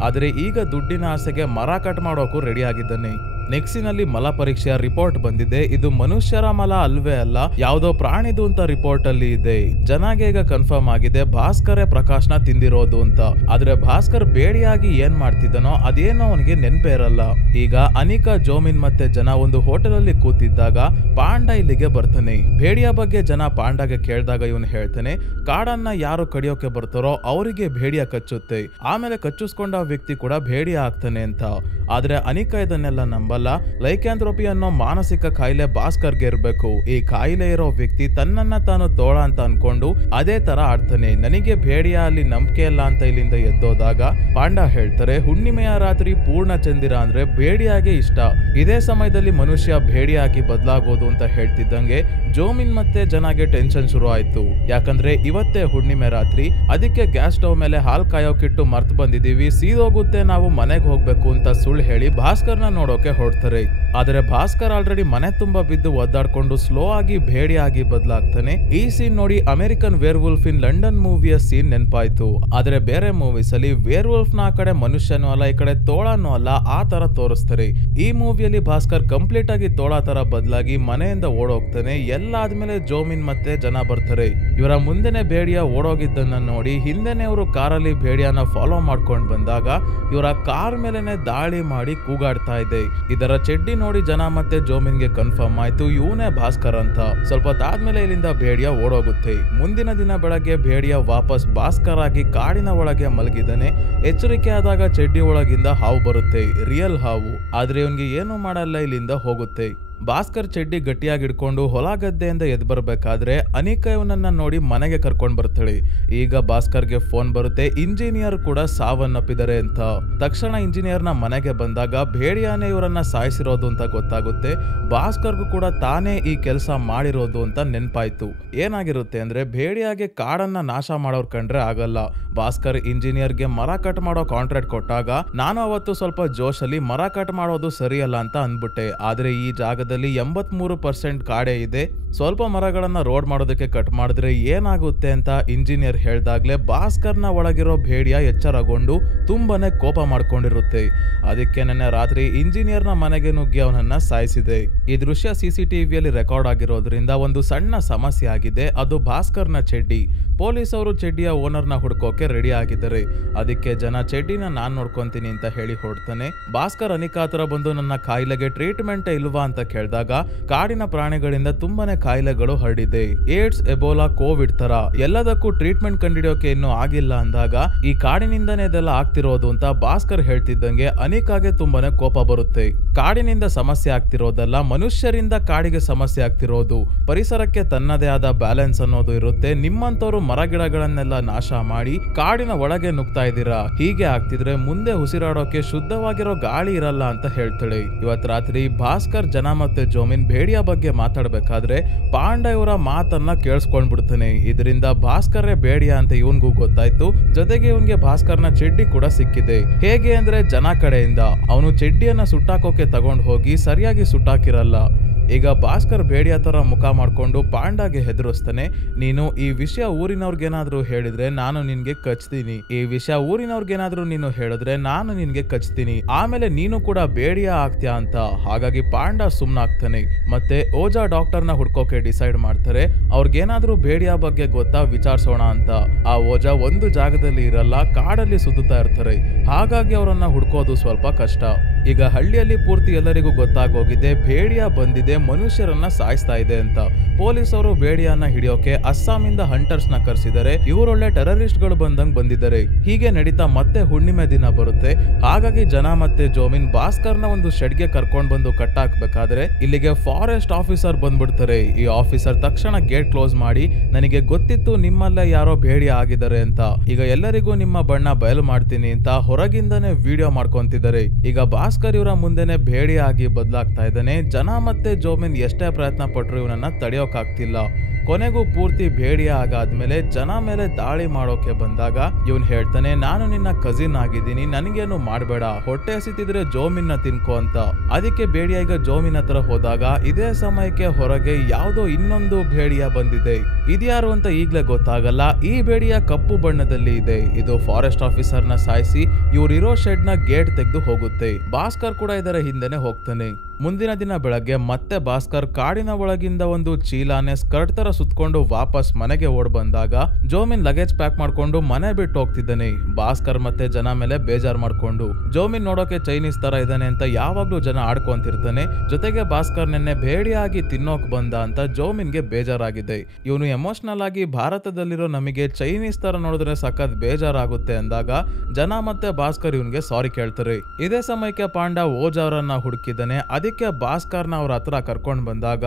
ಆದ್ರೆ ಈಗ ದುಡ್ಡಿನ ಆಸೆಗೆ ಮರ ಕಟ್ ಮಾಡೋಕು ರೆಡಿ ಆಗಿದ್ದಾನೆ. ನೆಕ್ಸ್ಟಿನಲ್ಲಿ ಮಲ ಪರೀಕ್ಷೆಯ ರಿಪೋರ್ಟ್ ಬಂದಿದೆ. ಇದು ಮನುಷ್ಯರ ಮಲ ಅಲ್ವೇ ಅಲ್ಲ, ಯಾವುದೋ ಪ್ರಾಣಿದು ಅಂತ ರಿಪೋರ್ಟ್ ಅಲ್ಲಿ ಇದೆ. ಜನಾಗೆ ಈಗ ಕನ್ಫರ್ಮ್ ಆಗಿದೆ ಭಾಸ್ಕರೇ ಪ್ರಕಾಶ್ನ ತಿಂದಿರೋದು ಅಂತ. ಆದ್ರೆ ಭಾಸ್ಕರ್ ಬೇಡಿಯಾಗಿ ಏನ್ ಮಾಡ್ತಿದ್ದನೋ ಅದೇನೋ ಅವನಿಗೆ ನೆನ್ಪೇ ಇರಲ್ಲ. ಈಗ ಅನಿಕಾ, ಜೋಮಿನ್ ಮತ್ತೆ ಜನ ಒಂದು ಹೋಟೆಲ್ ಅಲ್ಲಿ ಕೂತಿದ್ದಾಗ ಪಾಂಡ ಇಲ್ಲಿಗೆ ಬರ್ತಾನೆ. ಭೇಡಿಯ ಬಗ್ಗೆ ಜನ ಪಾಂಡಗೆ ಕೇಳಿದಾಗ ಇವನು ಹೇಳ್ತಾನೆ, ಕಾಡನ್ನ ಯಾರು ಕಡಿಯೋಕೆ ಬರ್ತಾರೋ ಅವರಿಗೆ ಭೇಡಿಯ ಕಚ್ಚುತ್ತೆ, ಆಮೇಲೆ ಕಚ್ಚಿಸ್ಕೊಂಡ ವ್ಯಕ್ತಿ ಕೂಡ ಭೇಡಿಯ ಆಗ್ತಾನೆ ಅಂತ. ಆದ್ರೆ ಅನಿಕಾ ಇದನ್ನೆಲ್ಲ ನಂಬಲ್ಲ. ಲೈಕ್ಯಾಂಥ್ರೋಪಿ ಅನ್ನೋ ಮಾನಸಿಕ ಕಾಯಿಲೆ ಭಾಸ್ಕರ್ಗೆ ಇರ್ಬೇಕು. ಈ ಕಾಯಿಲೆ ಇರೋ ವ್ಯಕ್ತಿ ತನ್ನನ್ನ ತಾನು ತೋಳ ಅಂತ ಅನ್ಕೊಂಡು ಅದೇ ತರ ಆಡ್ತಾನೆ. ನನಗೆ ಭೇಡಿಯ ಅಲ್ಲಿ ನಂಬಿಕೆ ಇಲ್ಲ ಅಂತ ಇಲ್ಲಿಂದ ಎದ್ದೋದಾಗ ಪಾಂಡ ಹೇಳ್ತಾರೆ, ಹುಣ್ಣಿಮೆಯ ರಾತ್ರಿ ಪೂರ್ಣ ಚಂದಿರ ಅಂದ್ರೆ ಭೇಡಿಯಾಗೆ ಇಷ್ಟ, ಇದೇ ಸಮಯದಲ್ಲಿ ಮನುಷ್ಯ ಭೇಡಿಯಾಗಿ ಬದಲಾಗೋದು ಅಂತ ಹೇಳ್ತಿದ್ದಂಗೆ ಜೋಮಿನ್ ಮತ್ತೆ ಜನಗೆ ಟೆನ್ಷನ್ ಶುರು ಆಯ್ತು. ಯಾಕಂದ್ರೆ ಇವತ್ತೇ ಹುಣ್ಣಿಮೆ ರಾತ್ರಿ, ಅದಕ್ಕೆ ಗ್ಯಾಸ್ ಸ್ಟವ್ ಮೇಲೆ ಹಾಲ್ ಕಾಯೋಕಿಟ್ಟು ಮರ್ತ್ ಬಂದಿದೀವಿ, ಸೀದೋಗುತ್ತೆ, ನಾವು ಮನೆಗೆ ಹೋಗ್ಬೇಕು ಅಂತ ಸುಳ್ಳು ಹೇಳಿ ಭಾಸ್ಕರ್ನ ನೋಡೋಕೆ ಹೊರಡ್ತಾರೆ. ಆದ್ರೆ ಭಾಸ್ಕರ್ ಆಲ್ರೆಡಿ ಮನೆ ತುಂಬಾ ಬಿದ್ದು ಒದ್ದಾಡ್ಕೊಂಡು ಸ್ಲೋ ಆಗಿ ಭೇಡಿಯಾಗಿ ಬದಲಾಗ್ತಾನೆ. ಈ ಸೀನ್ ನೋಡಿ American werewolf in London ಮೂವಿಯ ಸೀನ್ ನೆನಪಾಯ್ತು. ಆದ್ರೆ ಬೇರೆ ಮೂವೀಸ್ ಅಲ್ಲಿ ವೇರ್ ವುಲ್ಫ್ ನ ಆ ಕಡೆ ಮನುಷ್ಯನೂ ಅಲ್ಲ, ಈ ಕಡೆ ತೋಳನೂ ಅಲ್ಲ, ಆ ತರ ತೋರಿಸ್ತಾರೆ. ಈ ಮೂವಿಯಲ್ಲಿ ಭಾಸ್ಕರ್ ಕಂಪ್ಲೀಟ್ ಆಗಿ ತೋಳ ತರ ಬದಲಾಗಿ ಮನೆಯಿಂದ ಓಡೋಗ್ತಾನೆ. ಎಲ್ಲ ಆದ್ಮೇಲೆ ಜೋಮಿನ್ ಮತ್ತೆ ಜನ ಬರ್ತಾರೆ. ಇವರ ಮುಂದೆನೆ ಭೇಡಿಯ ಓಡೋಗಿದ್ದನ್ನ ನೋಡಿ ಹಿಂದೆನೆ ಅವರು ಕಾರಲ್ಲಿ ಭೇಡಿಯನ ಫಾಲೋ ಮಾಡ್ಕೊಂಡು ಬಂದಾಗ ಇವರ ಕಾರ್ ಮೇಲೆನೆ ದಾಳಿ ಮಾಡಿ ಕೂಗಾಡ್ತಾ ಇದೆ. ಇದರ ಚಡ್ಡಿ ನೋಡಿ ಜನ ಮತ್ತೆ ಜೋಮಿನ್ಗೆ ಕನ್ಫರ್ಮ್ ಆಯ್ತು ಇವನೇ ಭಾಸ್ಕರ್ ಅಂತ. ಸ್ವಲ್ಪ ಹೊತ್ತಾದ್ಮೇಲೆ ಇಲ್ಲಿಂದ ಭೇಡಿಯ ಓಡೋಗುತ್ತೆ. ಮುಂದಿನ ದಿನ ಬೆಳಗ್ಗೆ ಭೇಡಿಯ ವಾಪಸ್ ಭಾಸ್ಕರ್ ಆಗಿ ಕಾಡಿನ ಒಳಗೆ ಮಲಗಿದ್ದಾನೆ. ಎಚ್ಚರಿಕೆ ಆದಾಗ ಚಡ್ಡಿ ಒಳಗಿಂದ ಹಾವು ಬರುತ್ತೆ, ರಿಯಲ್ ಹಾವು. ಆದ್ರೆ ಇವನ್ಗೆ ಏನು ಮಾಡಲ್ಲ, ಇಲ್ಲಿಂದ ಹೋಗುತ್ತೆ. ಭಾಸ್ಕರ್ ಚಡ್ಡಿ ಗಟ್ಟಿಯಾಗಿ ಹಿಡ್ಕೊಂಡು ಹೊಲ ಗದ್ದೆಯಿಂದ ಎದ್ ಬರ್ಬೇಕಾದ್ರೆ ಅನಿಕಾ ಇವನನ್ನ ನೋಡಿ ಮನೆಗೆ ಕರ್ಕೊಂಡ್ ಬರ್ತಾಳೆ. ಈಗ ಭಾಸ್ಕರ್ಗೆ ಫೋನ್ ಬರುತ್ತೆ, ಇಂಜಿನಿಯರ್ ಕೂಡ ಸಾವನ್ನಪ್ಪಿದ್ದಾರೆ ಅಂತ. ತಕ್ಷಣ ಇಂಜಿನಿಯರ್ನ ಮನೆಗೆ ಬಂದಾಗ ಭೇಡಿಯಾನೇ ಇವರನ್ನ ಸಾಯಿಸಿರೋದು ಅಂತ ಗೊತ್ತಾಗುತ್ತೆ. ಭಾಸ್ಕರ್ಗೂ ಕೂಡ ತಾನೇ ಈ ಕೆಲಸ ಮಾಡಿರೋದು ಅಂತ ನೆನ್ಪಾಯ್ತು. ಏನಾಗಿರುತ್ತೆ ಅಂದ್ರೆ ಭೇಡಿಯಾಗೆ ಕಾಡನ್ನ ನಾಶ ಮಾಡೋರ್ ಕಂಡ್ರೆ ಆಗಲ್ಲ. ಭಾಸ್ಕರ್ ಇಂಜಿನಿಯರ್ಗೆ ಮರ ಕಟ್ ಮಾಡೋ ಕಾಂಟ್ರಾಕ್ಟ್ ಕೊಟ್ಟಾಗ ನಾನು ಅವತ್ತು ಸ್ವಲ್ಪ ಜೋಶಲ್ಲಿ ಮರ ಕಟ್ ಮಾಡೋದು ಸರಿಯಲ್ಲ ಅಂತ ಅಂದ್ಬಿಟ್ಟೆ. ಆದ್ರೆ ಈ ಜಾಗದಲ್ಲಿ 83% ಕಾಡೆ ಇದೆ, ಸ್ವಲ್ಪ ಮರಗಳನ್ನ ರೋಡ್ ಮಾಡೋದಕ್ಕೆ ಕಟ್ ಮಾಡಿದ್ರೆ ಏನಾಗುತ್ತೆ ಅಂತ ಇಂಜಿನಿಯರ್ ಹೇಳ್ದಾಗ್ಲೇ ಭಾಸ್ಕರ್ನ ಒಳಗಿರೋ ಭೇಡಿಯ ಎಚ್ಚರಗೊಂಡು ತುಂಬಾನೇ ಕೋಪ ಮಾಡ್ಕೊಂಡಿರುತ್ತೆ. ಅದಕ್ಕೆ ನೆನ್ನೆ ರಾತ್ರಿ ಇಂಜಿನಿಯರ್ನ ಮನೆಗೆ ನುಗ್ಗಿ ಅವನನ್ನ ಸಾಯಿಸಿದೆ. ಈ ದೃಶ್ಯ CCTVಯಲ್ಲಿ ರೆಕಾರ್ಡ್ ಆಗಿರೋದ್ರಿಂದ ಒಂದು ಸಣ್ಣ ಸಮಸ್ಯೆ ಆಗಿದೆ, ಅದು ಭಾಸ್ಕರ್ನ ಚಡ್ಡಿ. ಪೊಲೀಸ್ ಅವರು ಚಡ್ಡಿಯ ಓನರ್ನ ಹುಡ್ಕೋಕೆ ರೆಡಿ ಆಗಿದ್ದಾರೆ. ಅದಕ್ಕೆ ಜನ ಚಡ್ಡಿನ ನಾನ್ ನೋಡ್ಕೊಂತೀನಿ ಅಂತ ಹೇಳಿ ಹೊರಡ್ತಾನೆ. ಭಾಸ್ಕರ್ ಅನಿಕಾ ಹತ್ರ ಬಂದು ನನ್ನ ಕಾಯಿಲೆಗೆ ಟ್ರೀಟ್ಮೆಂಟ್ ಇಲ್ವಾ ಅಂತ ಕೇಳಿದಾಗ ಕಾಡಿನ ಪ್ರಾಣಿಗಳಿಂದ ತುಂಬಾನೇ ಕಾಯಿಲೆಗಳು ಹರಡಿದೆ, ಏಡ್ಸ್, ಎಬೋಲಾ, ಕೋವಿಡ್ ತರ ಎಲ್ಲದಕ್ಕೂ ಟ್ರೀಟ್ಮೆಂಟ್ ಕಂಡಿಡಿಯೋಕೆ ಇನ್ನೂ ಆಗಿಲ್ಲ ಅಂದಾಗ ಈ ಕಾಡಿನಿಂದನೇ ಇದೆಲ್ಲ ಆಗ್ತಿರೋದು ಅಂತ ಭಾಸ್ಕರ್ ಹೇಳ್ತಿದ್ದಂಗೆ ಅನಿಕಾಗೆ ತುಂಬಾನೇ ಕೋಪ ಬರುತ್ತೆ. ಕಾಡಿನಿಂದ ಸಮಸ್ಯೆ ಆಗ್ತಿರೋದಲ್ಲ, ಮನುಷ್ಯರಿಂದ ಕಾಡಿಗೆ ಸಮಸ್ಯೆ ಆಗ್ತಿರೋದು. ಪರಿಸರಕ್ಕೆ ತನ್ನದೇ ಆದ ಬ್ಯಾಲೆನ್ಸ್ ಅನ್ನೋದು ಇರುತ್ತೆ. ನಿಮ್ಮಂತವ್ರು ಮರ ಗಿಡಗಳನ್ನೆಲ್ಲ ನಾಶ ಮಾಡಿ ಕಾಡಿನ ಒಳಗೆ ನುಗ್ತಾ ಇದ್ದೀರಾ, ಹೀಗೆ ಆಗ್ತಿದ್ರೆ ಮುಂದೆ ಉಸಿರಾಡೋಕೆ ಶುದ್ಧವಾಗಿರೋ ಗಾಳಿ ಇರಲ್ಲ ಅಂತ ಹೇಳ್ತಾಳೆ. ಇವತ್ ರಾತ್ರಿ ಭಾಸ್ಕರ್, ಜನ ಮತ್ತೆ ಜೋಮಿನ್ ಭೇಡಿಯ ಬಗ್ಗೆ ಮಾತಾಡ್ಬೇಕಾದ್ರೆ ಪಾಂಡ ಇವರ ಮಾತನ್ನ ಕೇಳಿಸ್ಕೊಂಡ್ಬಿಡ್ತಾನೆ. ಇದರಿಂದ ಭಾಸ್ಕರ್ರೆ ಭೇಡಿಯ ಅಂತ ಇವನ್ಗೂ ಗೊತ್ತಾಯ್ತು. ಜೊತೆಗೆ ಇವನ್ಗೆ ಭಾಸ್ಕರ್ನ ಚಡ್ಡಿ ಕೂಡ ಸಿಕ್ಕಿದೆ. ಹೇಗೆ ಅಂದ್ರೆ ಜನ ಕಡೆಯಿಂದ ಅವನು ಚಡ್ಡಿಯನ್ನ ಸುಟ್ಟಾಕೋಕೆ ತಗೊಂಡು ಹೋಗಿ ಸರಿಯಾಗಿ ಸುಟ್ಟಾಕಿರಲ್ಲ. ಈಗ ಭಾಸ್ಕರ್ ಭೇಡಿಯ ತರ ಮುಖ ಮಾಡ್ಕೊಂಡು ಪಾಂಡಾಗೆ ಹೆದರಿಸ್ತಾನೆ, ನೀನು ಈ ವಿಷಯ ಊರಿನವ್ರಿಗೇನಾದ್ರೂ ಹೇಳಿದ್ರೆ ನಾನು ನಿನ್ಗೆ ಕಚ್ತೀನಿ, ಈ ವಿಷಯ ಊರಿನವ್ರಿಗೇನಾದ್ರೂ ನೀನು ಹೇಳಿದ್ರೆ ನಾನು ನಿನ್ಗೆ ಕಚ್ತೀನಿ, ಆಮೇಲೆ ನೀನು ಕೂಡ ಭೇಡಿಯ ಆಗ್ತೀಯಾ ಅಂತ. ಹಾಗಾಗಿ ಪಾಂಡ ಸುಮ್ನಾಗ್ತಾನೆ. ಮತ್ತೆ ಓಜಾ ಡಾಕ್ಟರ್ನ ಹುಡ್ಕೋಕೆ ಡಿಸೈಡ್ ಮಾಡ್ತಾರೆ. ಅವ್ರಿಗೇನಾದ್ರೂ ಭೇಡಿಯ ಬಗ್ಗೆ ಗೊತ್ತಾ ವಿಚಾರಿಸೋಣ ಅಂತ. ಆ ಓಜಾ ಒಂದು ಜಾಗದಲ್ಲಿ ಇರಲ್ಲ, ಕಾಡಲ್ಲಿ ಸುತ್ತಾ ಇರ್ತಾರೆ. ಹಾಗಾಗಿ ಅವರನ್ನ ಹುಡ್ಕೋದು ಸ್ವಲ್ಪ ಕಷ್ಟ. ಈಗ ಹಳ್ಳಿಯಲ್ಲಿ ಪೂರ್ತಿ ಎಲ್ಲರಿಗೂ ಗೊತ್ತಾಗೋಗಿದೆ ಭೇಡಿಯ ಬಂದಿದೆ, ಜೊತೆಗೆ ಮನುಷ್ಯರನ್ನ ಸಾಯಿಸ್ತಾ ಇದೆ ಅಂತ. ಪೊಲೀಸರು ಬೇಡಿಯನ್ನ ಹಿಡಿಯೋಕೆ ಅಸ್ಸಾಮಿಂದ ಹಂಟರ್ಸ್ ನ ಕರೆಸಿದರೆ ಇವರೊಳ್ಳೆ ಟೆರರಿಸ್ಟ್ ಗಳು ಬಂದಿದ್ದಾರೆ. ಹೀಗೆ ನಡೀತಾ ಮತ್ತೆ ಹುಣ್ಣಿಮೆ ದಿನ ಬರುತ್ತೆ. ಹಾಗಾಗಿ ಜನ ಮತ್ತೆ ಜೋಮಿನ್ ಭಾಸ್ಕರ್ನ ಒಂದು ಶೆಡ್ಗೆ ಕರ್ಕೊಂಡ್ ಬಂದು ಕಟ್ಟಾಕ್ಬೇಕಾದ್ರೆ ಇಲ್ಲಿಗೆ ಫಾರೆಸ್ಟ್ ಆಫೀಸರ್ ಬಂದ್ಬಿಡ್ತಾರೆ. ಈ ಆಫೀಸರ್ ತಕ್ಷಣ ಗೇಟ್ ಕ್ಲೋಸ್ ಮಾಡಿ, ನನಗೆ ಗೊತ್ತಿತ್ತು ನಿಮ್ಮಲ್ಲೇ ಯಾರೋ ಬೇಡಿ ಆಗಿದ್ದಾರೆ ಅಂತ, ಈಗ ಎಲ್ಲರಿಗೂ ನಿಮ್ಮ ಬಣ್ಣ ಬಯಲು ಮಾಡ್ತೀನಿ ಅಂತ ಹೊರಗಿಂದನೇ ವಿಡಿಯೋ ಮಾಡ್ಕೊಂತಿದ್ದಾರೆ. ಈಗ ಭಾಸ್ಕರ್ ಇವರ ಮುಂದೆನೆ ಬೇಡಿ ಆಗಿ ಬದಲಾಗ್ತಾ ಇದ್ದಾನೆ. ಜನ ಮತ್ತೆ ಜೋಮಿನ್ ಎಷ್ಟೇ ಪ್ರಯತ್ನ ಪಟ್ರು ಇವನನ್ನ ತಡೆಯೋಕಾಗ್ತಿಲ್ಲ. ಕೊನೆಗೂ ಪೂರ್ತಿ ಬೇಡಿಯ ಆಗಾದ್ಮೇಲೆ ಜನ ಮೇಲೆ ದಾಳಿ ಮಾಡೋಕೆ ಬಂದಾಗ ಇವನ್ ಹೇಳ್ತಾನೆ, ನಾನು ನಿನ್ನ ಕಸಿನ್ ಆಗಿದ್ದೀನಿ, ನನಗೇನು ಮಾಡಬೇಡ, ಹೊಟ್ಟೆ ಹಸಿತಿದ್ರೆ ಜೋಮಿನ್ನ ತಿನ್ಕೋ ಅಂತ. ಅದಕ್ಕೆ ಬೇಡಿಯ ಈಗ ಜೋಮಿನ್ ಹತ್ರ ಹೋದಾಗ ಇದೇ ಸಮಯಕ್ಕೆ ಹೊರಗೆ ಯಾವುದೋ ಇನ್ನೊಂದು ಬೇಡಿಯ ಬಂದಿದೆ. ಇದ್ಯಾರು ಅಂತ ಈಗ್ಲೇ ಗೊತ್ತಾಗಲ್ಲ. ಈ ಬೇಡಿಯ ಕಪ್ಪು ಬಣ್ಣದಲ್ಲಿ ಇದೆ. ಇದು ಫಾರೆಸ್ಟ್ ಆಫೀಸರ್ ನ ಸಾಯಿಸಿ ಇವ್ರಿರೋ ಶೆಡ್ ನ ಗೇಟ್ ತೆಗೆದು ಹೋಗುತ್ತೆ. ಭಾಸ್ಕರ್ ಕೂಡ ಇದರ ಹಿಂದೆನೆ ಹೋಗ್ತಾನೆ. ಮುಂದಿನ ದಿನ ಬೆಳಗ್ಗೆ ಮತ್ತೆ ಭಾಸ್ಕರ್ ಕಾಡಿನ ಒಳಗಿಂದ ಒಂದು ಚೀಲಾನೆ ಸ್ಕರ್ಟ್ ತರ ಸುತ್ಕೊಂಡು ವಾಪಸ್ ಮನೆಗೆ ಓಡ್ ಬಂದಾಗ ಜೋಮಿನ್ ಲಗೇಜ್ ಪ್ಯಾಕ್ ಮಾಡ್ಕೊಂಡು ಮನೆ ಬಿಟ್ಟು ಹೋಗ್ತಿದ್ದಾನೆ. ಭಾಸ್ಕರ್ ಮತ್ತೆ ಜನ ಮೇಲೆ ಬೇಜಾರ್ ಮಾಡ್ಕೊಂಡು, ಜೋಮಿನ್ ನೋಡೋಕೆ ಚೈನೀಸ್ ತರ ಇದ್ದಾನೆ ಅಂತ ಯಾವಾಗ್ಲೂ ಜನ ಆಡ್ಕೊಂತಿರ್ತಾನೆ. ಜೊತೆಗೆ ಭಾಸ್ಕರ್ ನೆನ್ನೆ ಬೇಡಿಯಾಗಿ ತಿನ್ನೋಕ್ ಬಂದ ಅಂತ ಜೋಮಿನ್ಗೆ ಬೇಜಾರಾಗಿದೆ. ಇವನು ಎಮೋಷನಲ್ ಆಗಿ ಭಾರತದಲ್ಲಿರೋ ನಮಗೆ ಚೈನೀಸ್ ತರ ನೋಡಿದ್ರೆ ಸಖತ್ ಬೇಜಾರಾಗುತ್ತೆ ಅಂದಾಗ ಜನ ಮತ್ತೆ ಭಾಸ್ಕರ್ ಇವನ್ಗೆ ಸಾರಿ ಕೇಳ್ತಾರೆ. ಇದೇ ಸಮಯಕ್ಕೆ ಪಾಂಡ ಓಜಾ ಅವರನ್ನ ಹುಡುಕಿದ್ದಾನೆ. ಅದಕ್ಕೆ ಭಾಸ್ಕರ್ನ ಅವ್ರ ಹತ್ರ ಕರ್ಕೊಂಡ್ ಬಂದಾಗ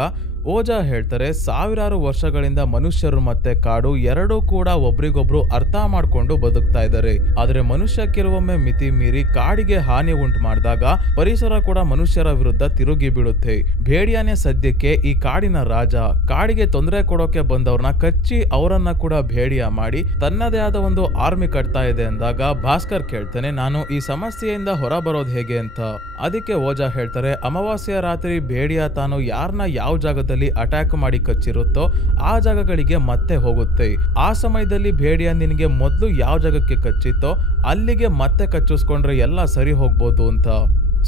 ಓಜಾ ಹೇಳ್ತಾರೆ, ಸಾವಿರಾರು ವರ್ಷಗಳಿಂದ ಮನುಷ್ಯರು ಮತ್ತೆ ಕಾಡು ಎರಡೂ ಕೂಡ ಒಬ್ರಿಗೊಬ್ರು ಅರ್ಥ ಮಾಡ್ಕೊಂಡು ಬದುಕ್ತಾ ಇದ್ದಾರೆ. ಆದ್ರೆ ಮನುಷ್ಯ ಕೆಲವೊಮ್ಮೆ ಮಿತಿ ಮೀರಿ ಕಾಡಿಗೆ ಹಾನಿ ಉಂಟು ಮಾಡಿದಾಗ ಪರಿಸರ ಕೂಡ ಮನುಷ್ಯರ ವಿರುದ್ಧ ತಿರುಗಿ ಬೀಳುತ್ತೆ. ಬೇಡಿಯಾನೆ ಸದ್ಯಕ್ಕೆ ಈ ಕಾಡಿನ ರಾಜ. ಕಾಡಿಗೆ ತೊಂದರೆ ಕೊಡೋಕೆ ಬಂದವ್ರನ್ನ ಕಚ್ಚಿ ಅವರನ್ನ ಕೂಡ ಬೇಡಿಯ ಮಾಡಿ ತನ್ನದೇ ಆದ ಒಂದು ಆರ್ಮಿ ಕಟ್ತಾ ಇದೆ ಅಂದಾಗ ಭಾಸ್ಕರ್ ಕೇಳ್ತಾನೆ, ನಾನು ಈ ಸಮಸ್ಯೆಯಿಂದ ಹೊರ ಬರೋದು ಹೇಗೆ ಅಂತ. ಅದಕ್ಕೆ ಓಜಾ ಹೇಳ್ತಾರೆ, ಅಮಾವಾಸ್ಯ ರಾತ್ರಿ ಬೇಡಿಯ ತಾನು ಯಾರನ್ನ ಯಾವ ಜಾಗದಲ್ಲಿ ಅಟ್ಯಾಕ್ ಮಾಡಿ ಕಚ್ಚಿರುತ್ತೋ ಆ ಜಾಗಗಳಿಗೆ ಮತ್ತೆ ಹೋಗುತ್ತೆ. ಆ ಸಮಯದಲ್ಲಿ ಬೇಡಿಯ ನಿನಗೆ ಮೊದಲು ಯಾವ ಜಾಗಕ್ಕೆ ಕಚ್ಚಿತ್ತೋ ಅಲ್ಲಿಗೆ ಮತ್ತೆ ಕಚ್ಚಿಸ್ಕೊಂಡ್ರೆ ಎಲ್ಲ ಸರಿ ಹೋಗ್ಬೋದು ಅಂತ.